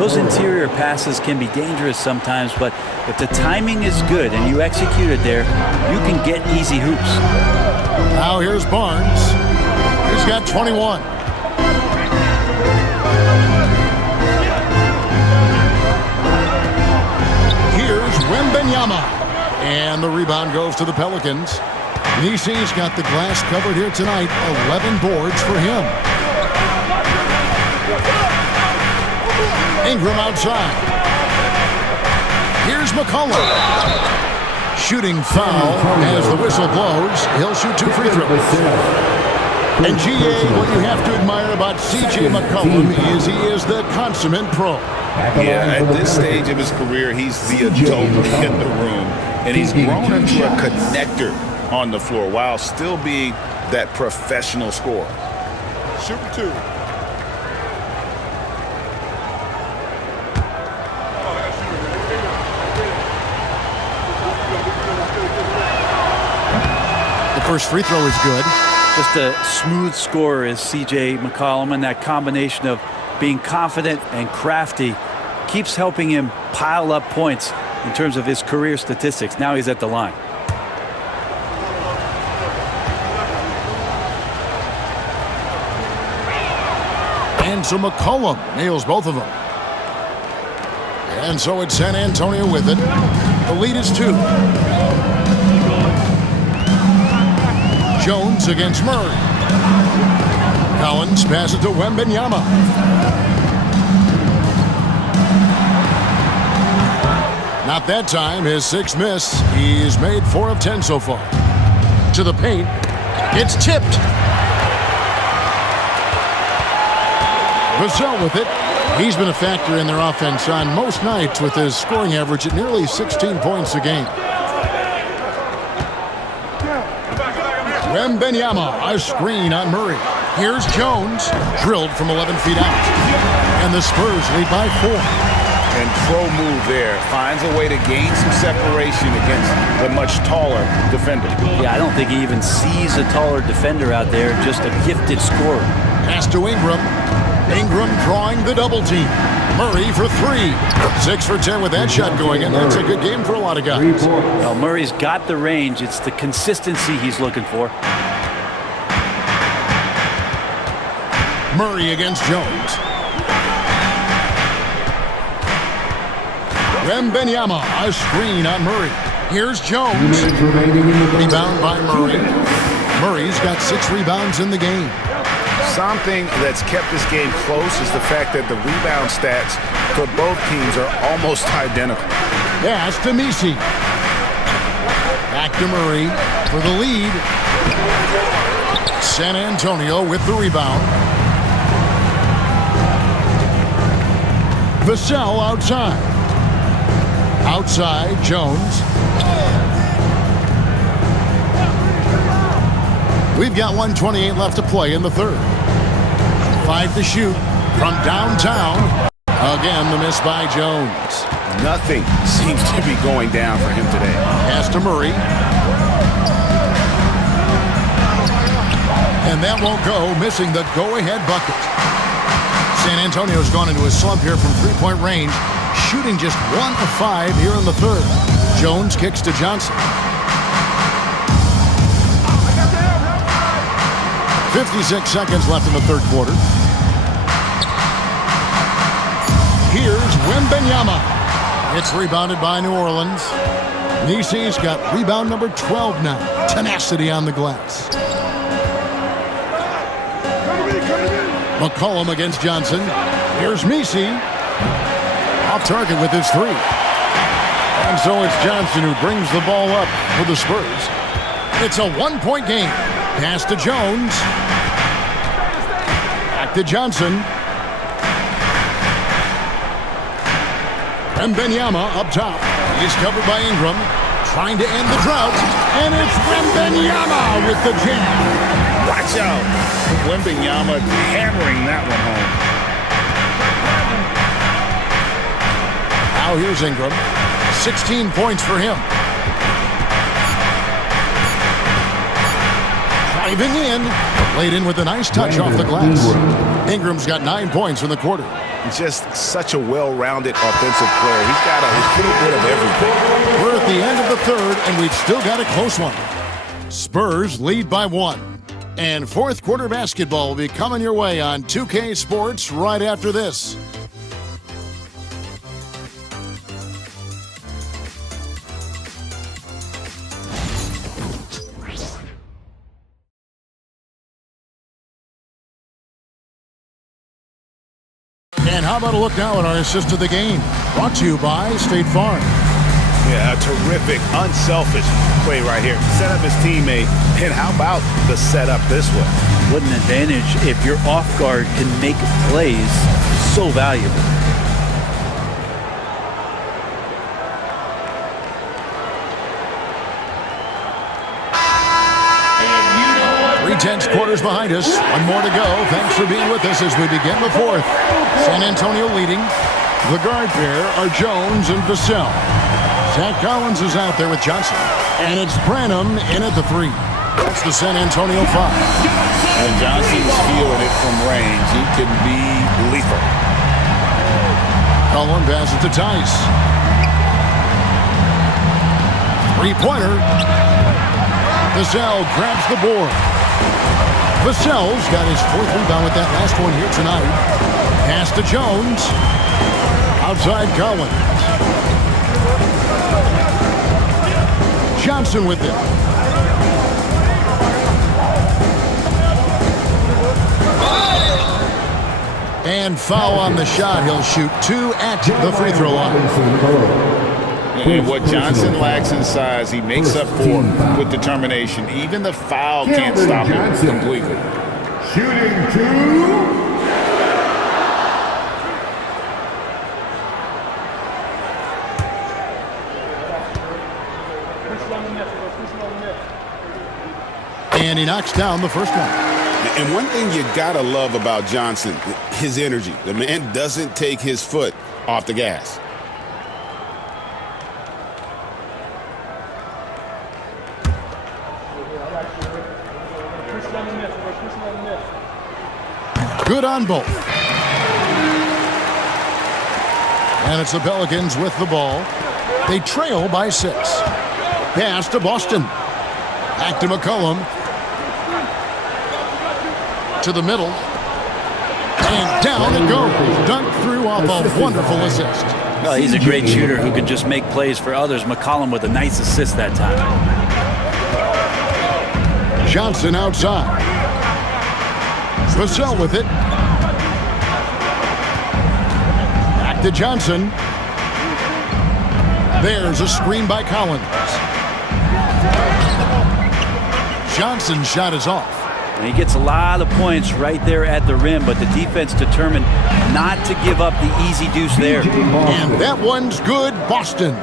Those interior passes can be dangerous sometimes, but if the timing is good and you execute it there, you can get easy hoops. Now here's Barnes. He's got 21. Here's Wembanyama. And the rebound goes to the Pelicans. Nisi's got the glass covered here tonight. 11 boards for him. Ingram outside. Here's McCollum. Shooting foul as the whistle blows. He'll shoot 2 free throws. And GA, what you have to admire about C.J. McCollum is he is the consummate pro. Yeah, at this stage of his career, he's the adult in the room. And he's grown into a connector on the floor while still being that professional scorer. Shooting 2. The first free throw is good. Just a smooth scorer is C.J. McCollum, and that combination of being confident and crafty keeps helping him pile up points in terms of his career statistics. Now he's at the line. And so McCollum nails both of them. And so it's San Antonio with it. The lead is 2. Jones against Murray. Collins passes to Wembanyama. Not that time. His 6th miss. He's made 4 of 10 so far. To the paint. It's tipped. Vassell with it. He's been a factor in their offense on most nights with his scoring average at nearly 16 points a game. Wembanyama, a screen on Murray. Here's Jones, drilled from 11 feet out. And the Spurs lead by 4. And pro move there. Finds a way to gain some separation against the much taller defender. Yeah, I don't think he even sees a taller defender out there, just a gifted scorer. Pass to Ingram. Ingram drawing the double team. Murray for three. 6 for 10 with that shot going in. That's a good game for a lot of guys. Well, Murray's got the range. It's the consistency he's looking for. Murray against Jones. Wembanyama, a screen on Murray. Here's Jones. Rebound by Murray. Murray's got 6 rebounds in the game. Something that's kept this game close is the fact that the rebound stats for both teams are almost identical. Pass to Messi. Back to Murray for the lead. San Antonio with the rebound. Vassell outside. Outside, Jones. We've got 1:28 left to play in the third. 5 to shoot from downtown. Again, the miss by Jones. Nothing seems to be going down for him today. Pass to Murray. And that won't go, missing the go-ahead bucket. San Antonio's gone into a slump here from three-point range, shooting just 1 of 5 here in the third. Jones kicks to Johnson. 56 seconds left in the third quarter. Here's Wembanyama. It's rebounded by New Orleans. Nisi's got rebound number 12 now. Tenacity on the glass. McCollum against Johnson. Here's Messi. Off target with his 3. And so it's Johnson who brings the ball up for the Spurs. It's a 1-point game. Pass to Jones. Back to Johnson. Wembanyama up top. He's covered by Ingram. Trying to end the drought. And it's Wembanyama with the jam. Watch out. Wembanyama hammering that one home. Now here's Ingram. 16 points for him. Driving in. Laid in with a nice touch off the glass. Ingram's got 9 points in the quarter. Just such a well-rounded offensive player. He's got a little bit of everything. We're at the end of the third, and we've still got a close one. Spurs lead by 1. And fourth quarter basketball will be coming your way on 2K Sports right after this. And how about a look now at our assist of the game? Brought to you by State Farm. Yeah, a terrific, unselfish play right here. Set up his teammate, and how about the setup this way? What an advantage if your off guard can make plays so valuable. Tense quarters behind us. One more to go. Thanks for being with us as we begin the fourth. San Antonio leading. The guard pair are Jones and Vassell. Zach Collins is out there with Johnson. And it's Branham in at the 3. That's the San Antonio 5. And Johnson's feeling it from range. He can be lethal. Cullen passes to Tice. 3-pointer. Vassell grabs the board. Vassell's got his 4th rebound with that last one here tonight. Pass to Jones. Outside Collins. Johnson with it. And foul on the shot. He'll shoot 2 at the free throw line. And what Johnson lacks in size, he makes up for with determination. Even the foul can't stop him completely. Shooting 2. And he knocks down the first one. And one thing you gotta love about Johnson, his energy. The man doesn't take his foot off the gas. Good on both. And it's the Pelicans with the ball. They trail by 6. Pass to Boston. Back to McCollum. To the middle. And down it goes. Dunked through off a wonderful assist. Well, he's a great shooter who can just make plays for others. McCollum with a nice assist that time. Johnson outside. Vassell with it. Back to Johnson. There's a screen by Collins. Johnson's shot is off. And he gets a lot of points right there at the rim, but the defense determined not to give up the easy deuce there. And that one's good, Boston.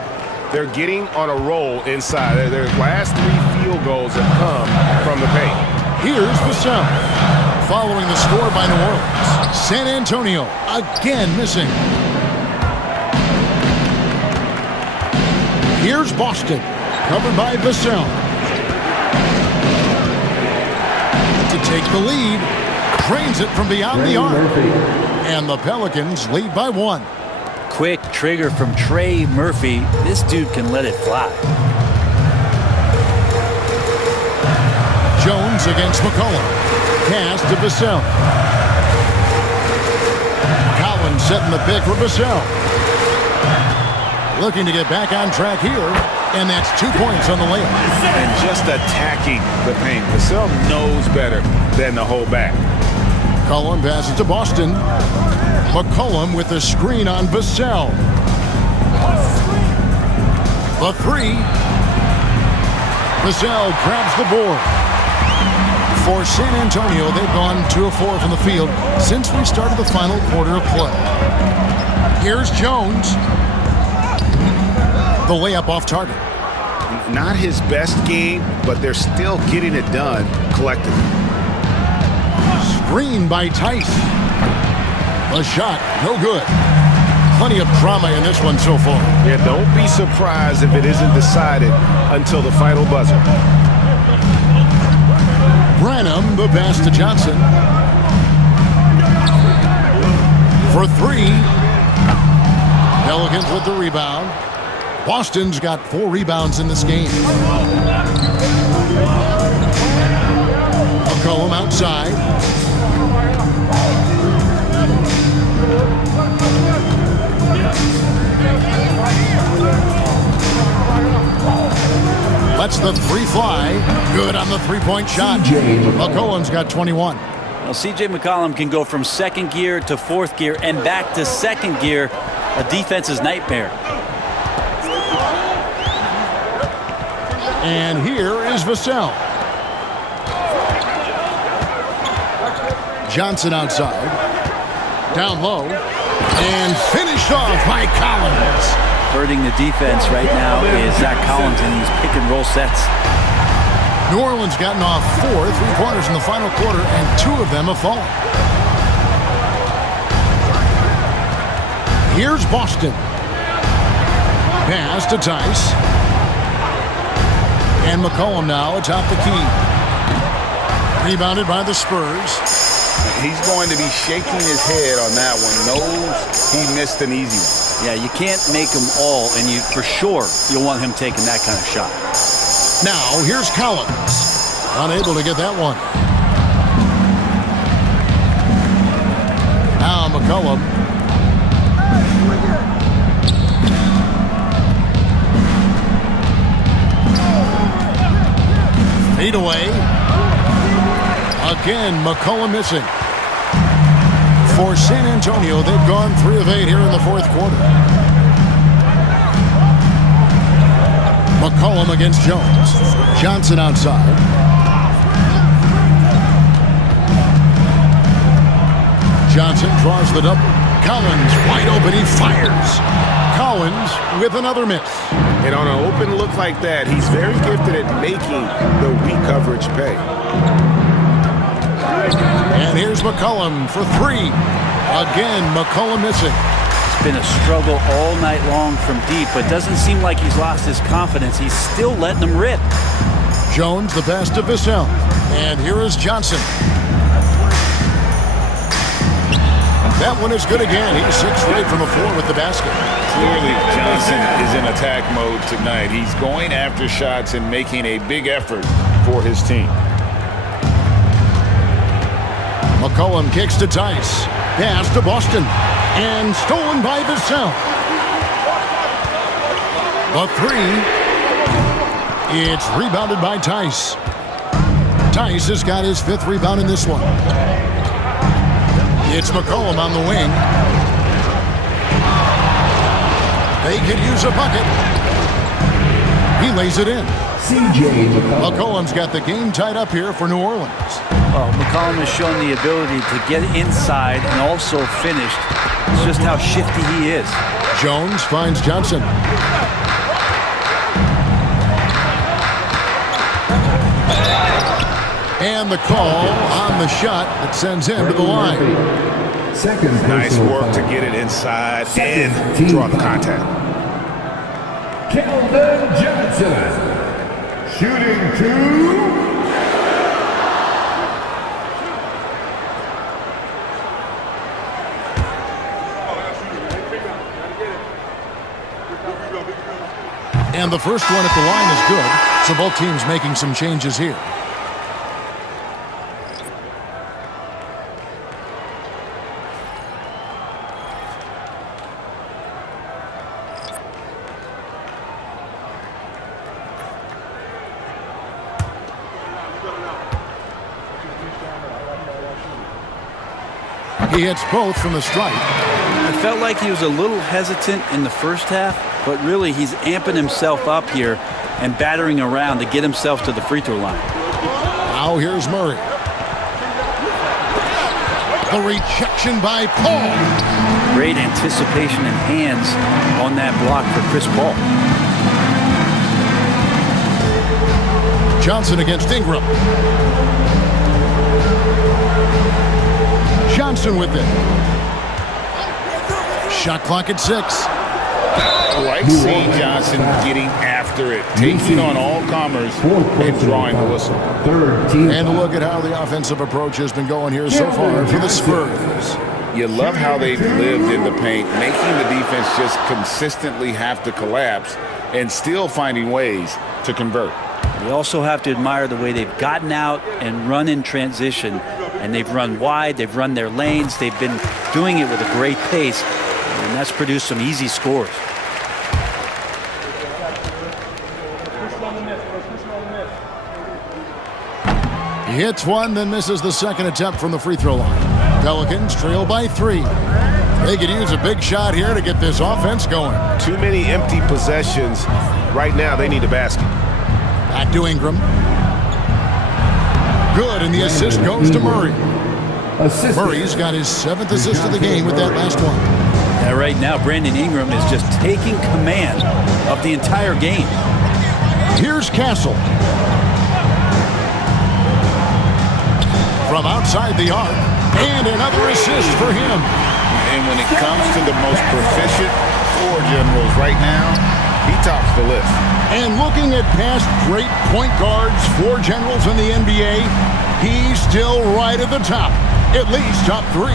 They're getting on a roll inside. Their last 3 field goals have come from the paint. Here's Vassell. Following the score by New Orleans. San Antonio again missing. Here's Boston. Covered by Vassell. To take the lead. Drains it from beyond the arc. And the Pelicans lead by 1. Quick trigger from Trey Murphy. This dude can let it fly. Jones against McCollum. Pass to Vassell. Collins setting the pick for Vassell. Looking to get back on track here. And that's 2 points on the layup. And just attacking the paint. Vassell knows better than to hold back. Cullen passes to Boston. McCollum with the screen on Vassell. The 3. Vassell grabs the board. For San Antonio, they've gone 2 of 4 from the field since we started the final quarter of play. Here's Jones. The layup off target. Not his best game, but they're still getting it done collectively. Screen by Tice. The shot, no good. Plenty of drama in this one so far. Yeah, don't be surprised if it isn't decided until the final buzzer. Branham, the pass to Johnson. For 3. Pelicans with the rebound. Boston's got 4 rebounds in this game. McCollum outside. Lets the 3 fly. Good on the 3-point shot. McCollum's got 21. Well, C.J. McCollum can go from 2nd gear to 4th gear and back to 2nd gear. A defense's nightmare. And here is Vassell. Johnson outside. Down low. And finished off by Collins. Hurting the defense right now is Zach Collins in these pick-and-roll sets. New Orleans gotten off 4 3-pointers in the final quarter, and 2 of them have fallen. Here's Boston. Pass to Tice. And McCollum now atop the key. Rebounded by the Spurs. He's going to be shaking his head on that one. Knows he missed an easy one. Yeah, you can't make them all, and you for sure you'll want him taking that kind of shot. Now, here's Collins. Unable to get that one. Now McCollum. Fade away. Again, McCollum missing. For San Antonio, they've gone 3 of 8 here in the 4th quarter. McCollum against Jones. Johnson outside. Johnson draws the double. Collins wide open. He fires. Collins with another miss. And on an open look like that, he's very gifted at making the weak coverage pay. And here's McCollum for 3. Again, McCollum missing. It's been a struggle all night long from deep, but doesn't seem like he's lost his confidence. He's still letting them rip. Jones the pass to Vassell. And here is Johnson. That one is good again. He's 6 straight from the floor with the basket. Clearly, Johnson is in attack mode tonight. He's going after shots and making a big effort for his team. McCollum kicks to Tice. Pass to Boston. And stolen by Vassell. The 3. It's rebounded by Tice. Tice has got his 5th rebound in this one. It's McCollum on the wing. They could use a bucket. He lays it in. C.J. McCollum's got the game tied up here for New Orleans. Well, McCollum has shown the ability to get inside and also finished. It's just how shifty he is. Jones finds Johnson. And the call on the shot that sends him to the line. Nice work to get it inside and draw the contact. Keldon Johnson. Shooting 2. And the first one at the line is good, so both teams making some changes here. He hits both from the stripe. I felt like he was a little hesitant in the first half, but really he's amping himself up here and battering around to get himself to the free throw line. Now here's Murray. The rejection by Paul. Great anticipation and hands on that block for Chris Paul. Johnson against Ingram. Johnson with it. Shot clock at 6. I like seeing Johnson getting after it, taking on all comers and drawing the whistle. And look at how the offensive approach has been going here so far for the Spurs. You love how they've lived in the paint, making the defense just consistently have to collapse and still finding ways to convert. We also have to admire the way they've gotten out and run in transition. And they've run wide, they've run their lanes, they've been doing it with a great pace, and that's produced some easy scores. He hits one, then misses the second attempt from the free throw line. Pelicans trail by 3. They could use a big shot here to get this offense going. Too many empty possessions. Right now, they need a basket. Back to Ingram. Good, and the assist goes to Murray. Murray's got his 7th assist of the game with that last one. Yeah, right now, Brandon Ingram is just taking command of the entire game. Here's Castle. From outside the arc, and another assist for him. And when it comes to the most proficient floor generals right now, he tops the list. And looking at past great point guards, floor generals in the NBA, he's still right at the top. At least top 3.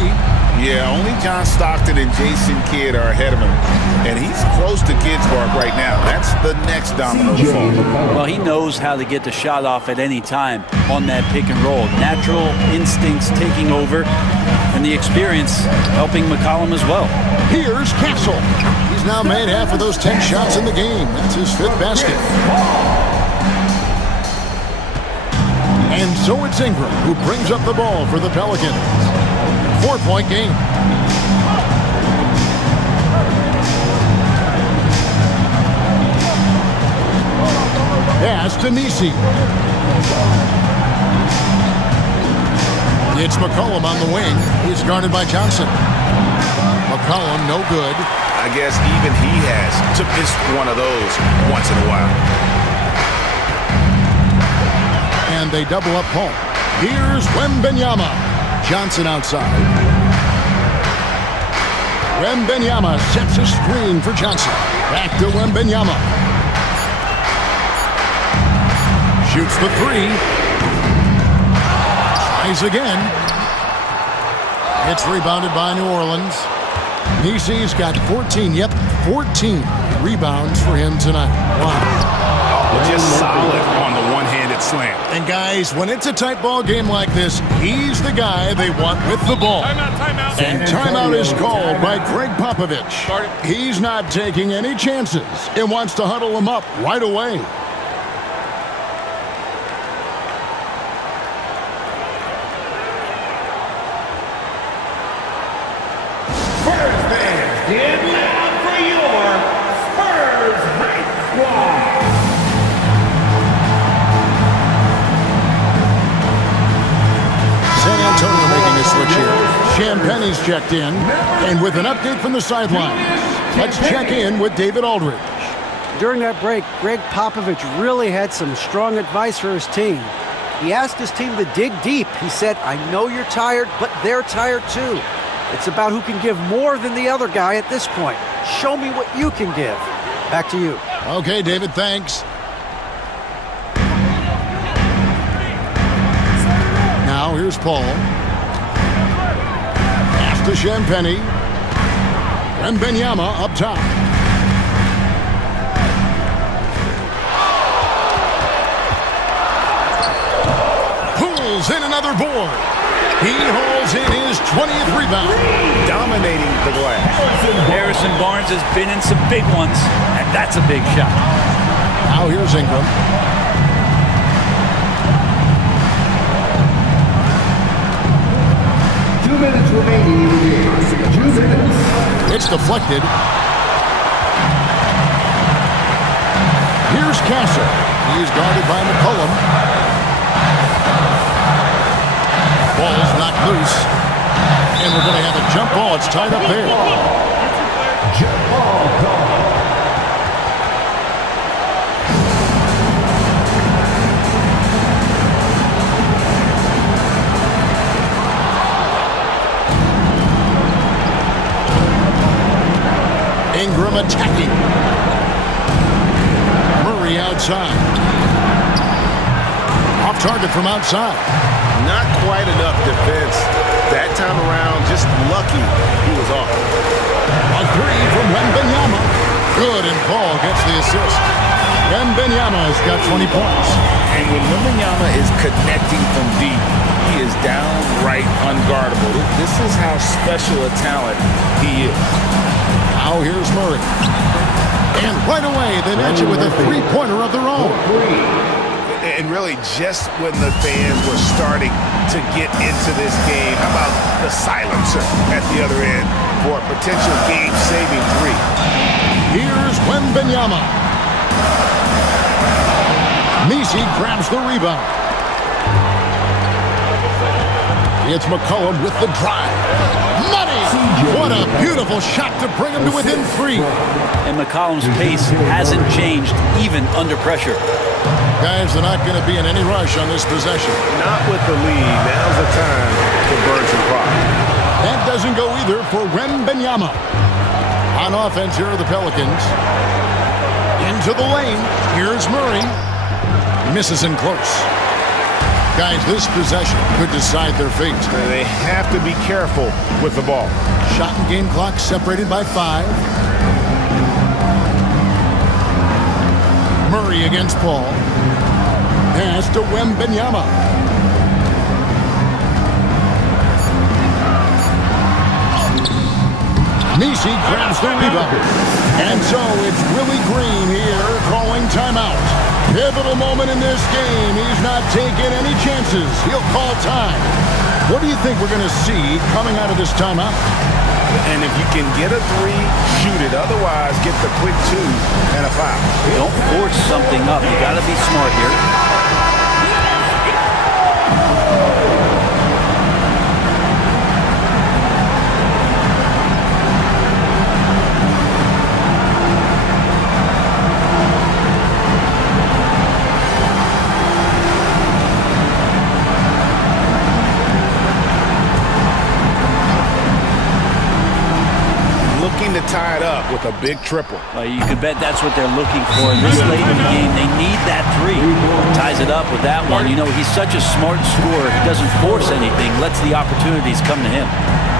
Yeah, only John Stockton and Jason Kidd are ahead of him. And he's close to Kidd's mark right now. That's the next domino to fall. Well, he knows how to get the shot off at any time on that pick and roll. Natural instincts taking over, and the experience helping McCollum as well. Here's Castle. He's now made half of those 10 shots in the game. That's his 5th basket. And so it's Ingram who brings up the ball for the Pelicans. 4-point game. Pass to Nisi. It's McCollum on the wing. He's guarded by Johnson. McCollum, no good. I guess even he has to miss one of those once in a while. And they double up Paul. Here's Wembanyama. Johnson outside. Wembanyama sets a screen for Johnson. Back to Wembanyama. Shoots the 3. Tries again. It's rebounded by New Orleans. Nisi's got 14 rebounds for him tonight. Wow. Just solid on the one-handed slam. And guys, when it's a tight ball game like this, he's the guy they want with the ball. Timeout. And timeout is called by Greg Popovich. He's not taking any chances and wants to huddle him up right away. Get loud for your Spurs Hype Squad. San Antonio making a switch here. Champagne's checked in. And with an update from the sidelines, let's check in with David Aldridge. During that break, Greg Popovich really had some strong advice for his team. He asked his team to dig deep. He said, I know you're tired, but they're tired too. It's about who can give more than the other guy at this point. Show me what you can give. Back to you. Okay, David, thanks. Now here's Paul. Pass to Champagnie. Wembanyama up top. Pulls in another board. He holds in his 20th rebound. Dominating the glass. Harrison Barnes has been in some big ones, and that's a big shot. Now here's Ingram. Minutes remaining in the game. 2 minutes. It's deflected. Here's Castle. He's guarded by McCollum. Ball's knocked loose. And we're going to have a jump ball. It's tied up there. Jump ball call. Ingram attacking. Murray outside. Off target from outside. Not quite enough defense. That time around, just lucky he was off. A three from Wembanyama. Good, and Paul gets the assist. Wembanyama's got 20 points. And when Wembanyama is connecting from deep, he is downright unguardable. This is how special a talent he is. Now here's Murray. And right away, they match it with a three-pointer of their own. And really, just when the fans were starting to get into this game, how about the silencer at the other end for a potential game-saving three? Here's Wembanyama. Nisi grabs the rebound. It's McCollum with the drive. Money! What a beautiful shot to bring him to within three. And McCollum's pace hasn't changed even under pressure. Guys, they're not going to be in any rush on this possession. Not with the lead. Now's the time to burn some clock. That doesn't go either for Wembanyama. On offense, here are the Pelicans. Into the lane. Here's Murray. Misses in close. Guys, this possession could decide their fate. They have to be careful with the ball. Shot and game clock separated by 5. Murray against Paul. Pass to Wembanyama. Nisi grabs the rebound. And so it's Willie Green here calling timeout. Pivotal moment in this game. He's not taking any chances. He'll call time. What do you think we're going to see coming out of this timeout? And if you can get a three, shoot it. Otherwise, get the quick 2 and a foul. Don't force something up. You got to be smart here. To tie it up with a big triple. You could bet that's what they're looking for. This late in the game, they need that three. Ties ties it up with that one. You know, he's such a smart scorer. He doesn't force anything, lets the opportunities come to him.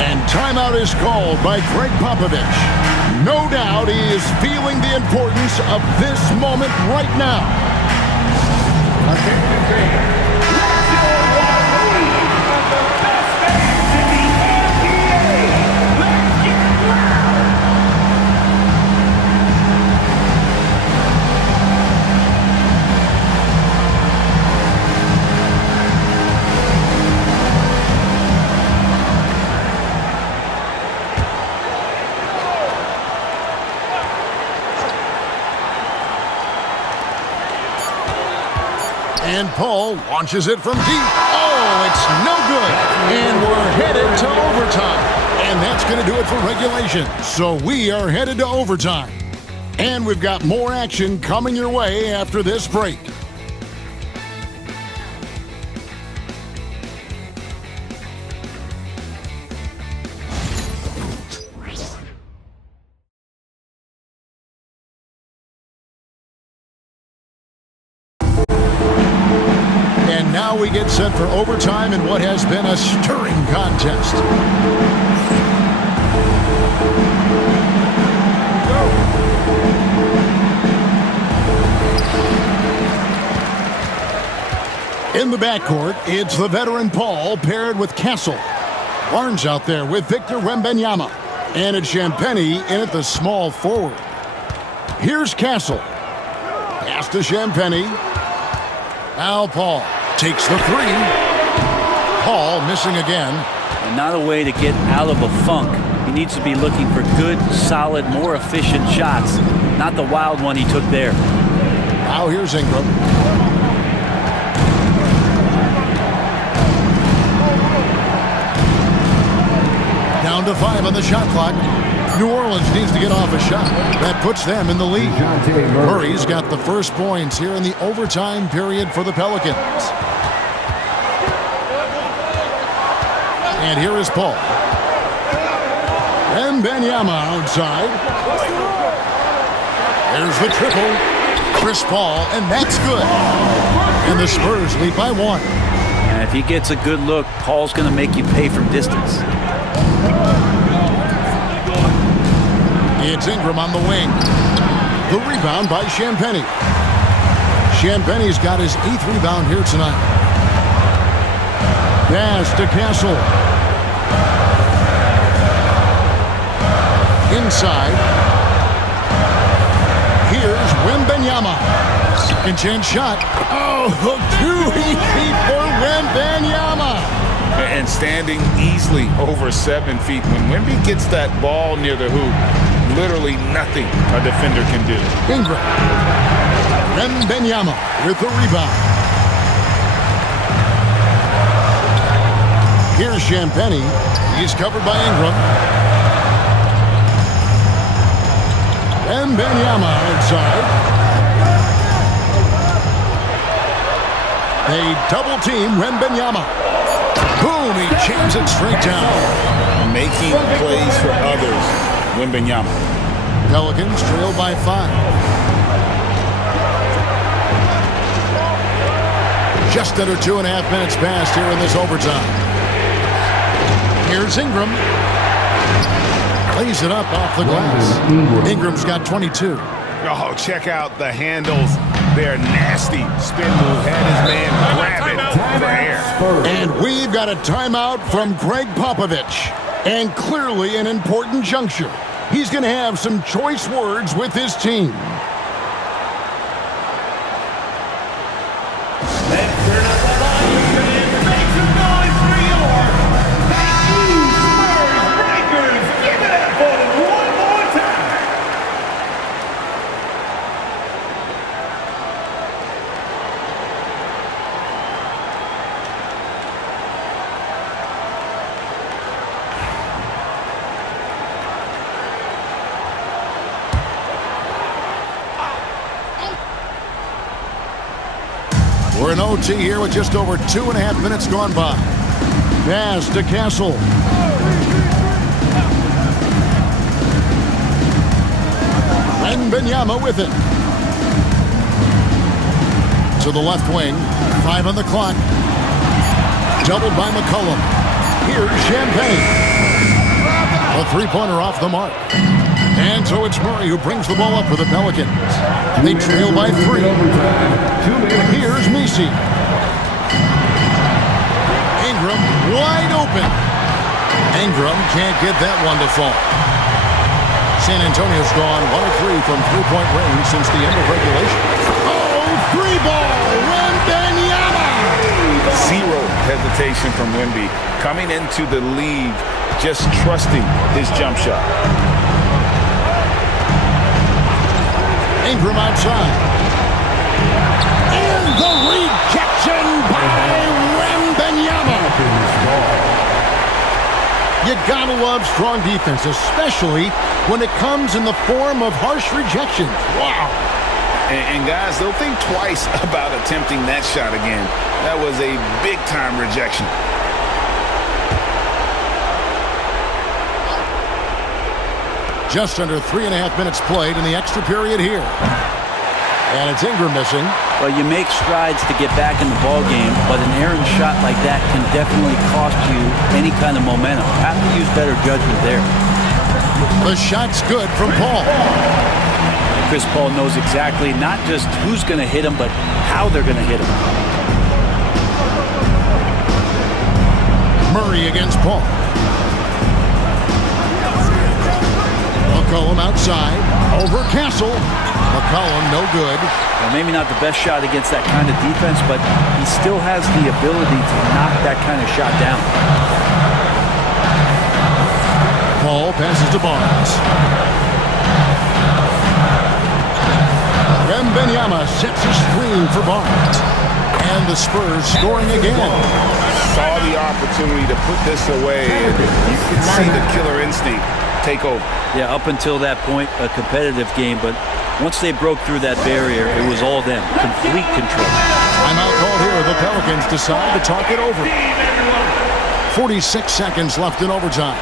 And timeout is called by Greg Popovich. No doubt he is feeling the importance of this moment right now. Attention fans, let's go one of the best fans in the NBA. Let's get loud. And Paul launches it from deep. Oh, it's no good. And we're headed to overtime. And that's going to do it for regulation. So we are headed to overtime. And we've got more action coming your way after this break. Now we get set for overtime in what has been a stirring contest. In the backcourt, it's the veteran Paul paired with Castle. Barnes out there with Victor Wembanyama. And it's Champagnie in at the small forward. Here's Castle. Pass to Champagnie. Now Paul takes the three. Paul missing again. And not a way to get out of a funk. He needs to be looking for good, solid, more efficient shots. Not the wild one he took there. Now here's Ingram. Down to 5 on the shot clock. New Orleans needs to get off a shot. That puts them in the lead. Murray's got the first points here in the overtime period for the Pelicans. And here is Paul. Wembanyama outside. There's the triple. Chris Paul, and that's good. And the Spurs lead by 1. And if he gets a good look, Paul's going to make you pay from distance. It's Ingram on the wing. The rebound by Champagnie. Champagnie's got his 8th rebound here tonight. Pass to Castle. Inside. Here's Wembanyama. Second chance shot. Oh, too easy for Wembanyama. And standing easily over 7 feet. When Wemby gets that ball near the hoop, literally nothing a defender can do. Ingram. Wembanyama with the rebound. Here's Champagnie. He's covered by Ingram. Wembanyama outside. They double team Wembanyama. Boom, he jams it straight down. Making plays for others, Wembanyama. Pelicans trail by 5. Just under 2.5 minutes passed here in this overtime. Here's Ingram. Plays it up off the glass. Ingram's got 22. Oh, check out the handles. They're nasty. Spin move. Had his man grab it for air. And we've got a timeout from Greg Popovich. And clearly an important juncture. He's going to have some choice words with his team. Let's turn up the volume and make some noise for York. Thank you, Spurs Breakers. Give it up for them one more time. We're in OT here with just over 2.5 minutes gone by. Pass to Castle. Wembanyama with it. to the left wing. 5 on the clock. Doubled by McCollum. Here's Champagne. A three-pointer off the mark. And so it's Murray who brings the ball up for the Pelicans. They trail by 3. Here's Messi. Ingram wide open. Ingram can't get that one to fall. San Antonio's gone 1 of 3 from three-point range since the end of regulation. Oh, 3-ball, Wembanyama! Zero hesitation from Wemby. Coming into the league, just trusting his jump shot. Ingram outside. And the rejection by Wembanyama. You gotta love strong defense, especially when it comes in the form of harsh rejections. Wow. And guys, they'll think twice about attempting that shot again. That was a big-time rejection. Just under 3.5 minutes played in the extra period here. And it's Ingram missing. Well, you make strides to get back in the ball game, but an errant shot like that can definitely cost you any kind of momentum. Have to use better judgment there. The shot's good from Paul. Chris Paul knows exactly not just who's going to hit him, but how they're going to hit him. Murray against Paul. McCollum outside. Over Castle. McCollum no good. Well, maybe not the best shot against that kind of defense, but he still has the ability to knock that kind of shot down. Paul passes to Barnes. Wembanyama sets a screen for Barnes. And the Spurs scoring again. Saw the opportunity to put this away, and you can see the killer instinct take over. Yeah, up until that point, a competitive game, but once they broke through that barrier, it was all them. Complete control. Timeout called here. The Pelicans decide to talk it over. 46 seconds left in overtime.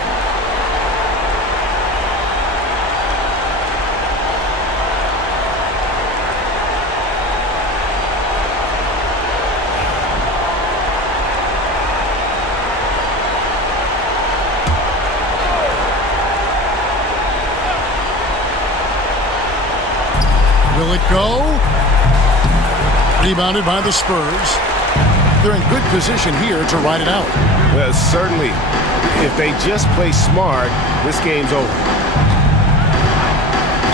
Will it go? Rebounded by the Spurs. They're in good position here to ride it out. Well, certainly. If they just play smart, this game's over.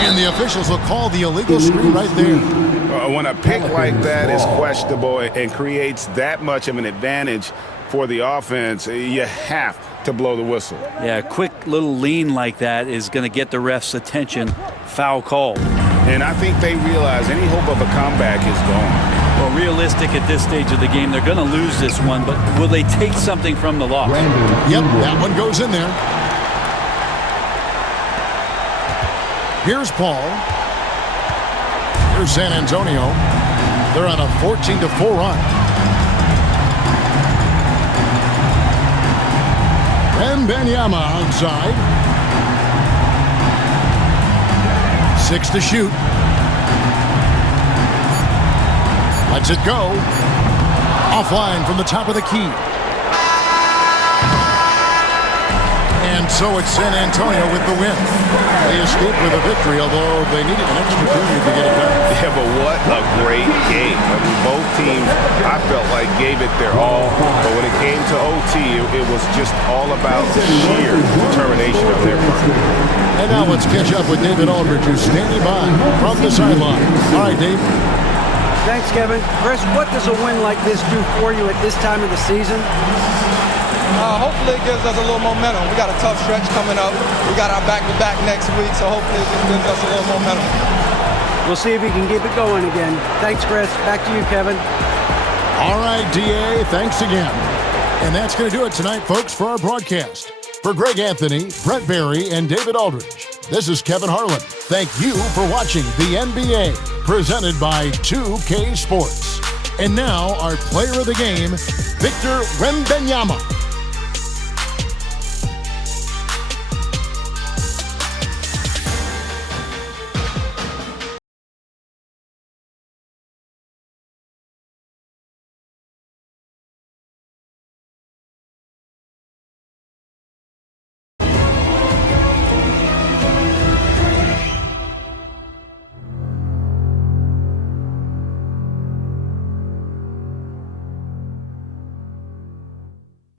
And the officials will call the illegal screen right there. When a pick like that is questionable and creates that much of an advantage for the offense, you have to blow the whistle. Yeah, a quick little lean like that is going to get the ref's attention. Foul call. And I think they realize any hope of a comeback is gone. Well, realistic at this stage of the game, they're going to lose this one, but will they take something from the loss? Yep, that one goes in there. Here's Paul. Here's San Antonio. They're on a 14-4 run. Wembanyama outside. 6 to shoot. Lets it go. Offline from the top of the key. And so it's San Antonio with the win. They escaped with a victory, although they needed an extra period to get it done. Yeah, but what a great game. I mean, both teams, I felt like, gave it their all. But when it came to OT, it was just all about the sheer determination of their part. And now let's catch up with David Aldridge, who's standing by from the sideline. All right, Dave. Thanks, Kevin. Chris, what does a win like this do for you at this time of the season? Hopefully it gives us a little momentum. We got a tough stretch coming up. We got our back-to-back next week, so hopefully it just gives us a little momentum. We'll see if we can keep it going again. Thanks, Chris. Back to you, Kevin. All right, DA, thanks again. And that's going to do it tonight, folks, for our broadcast. For Greg Anthony, Brett Barry, and David Aldridge, this is Kevin Harlan. Thank you for watching the NBA, presented by 2K Sports. And now, our player of the game, Victor Wembanyama.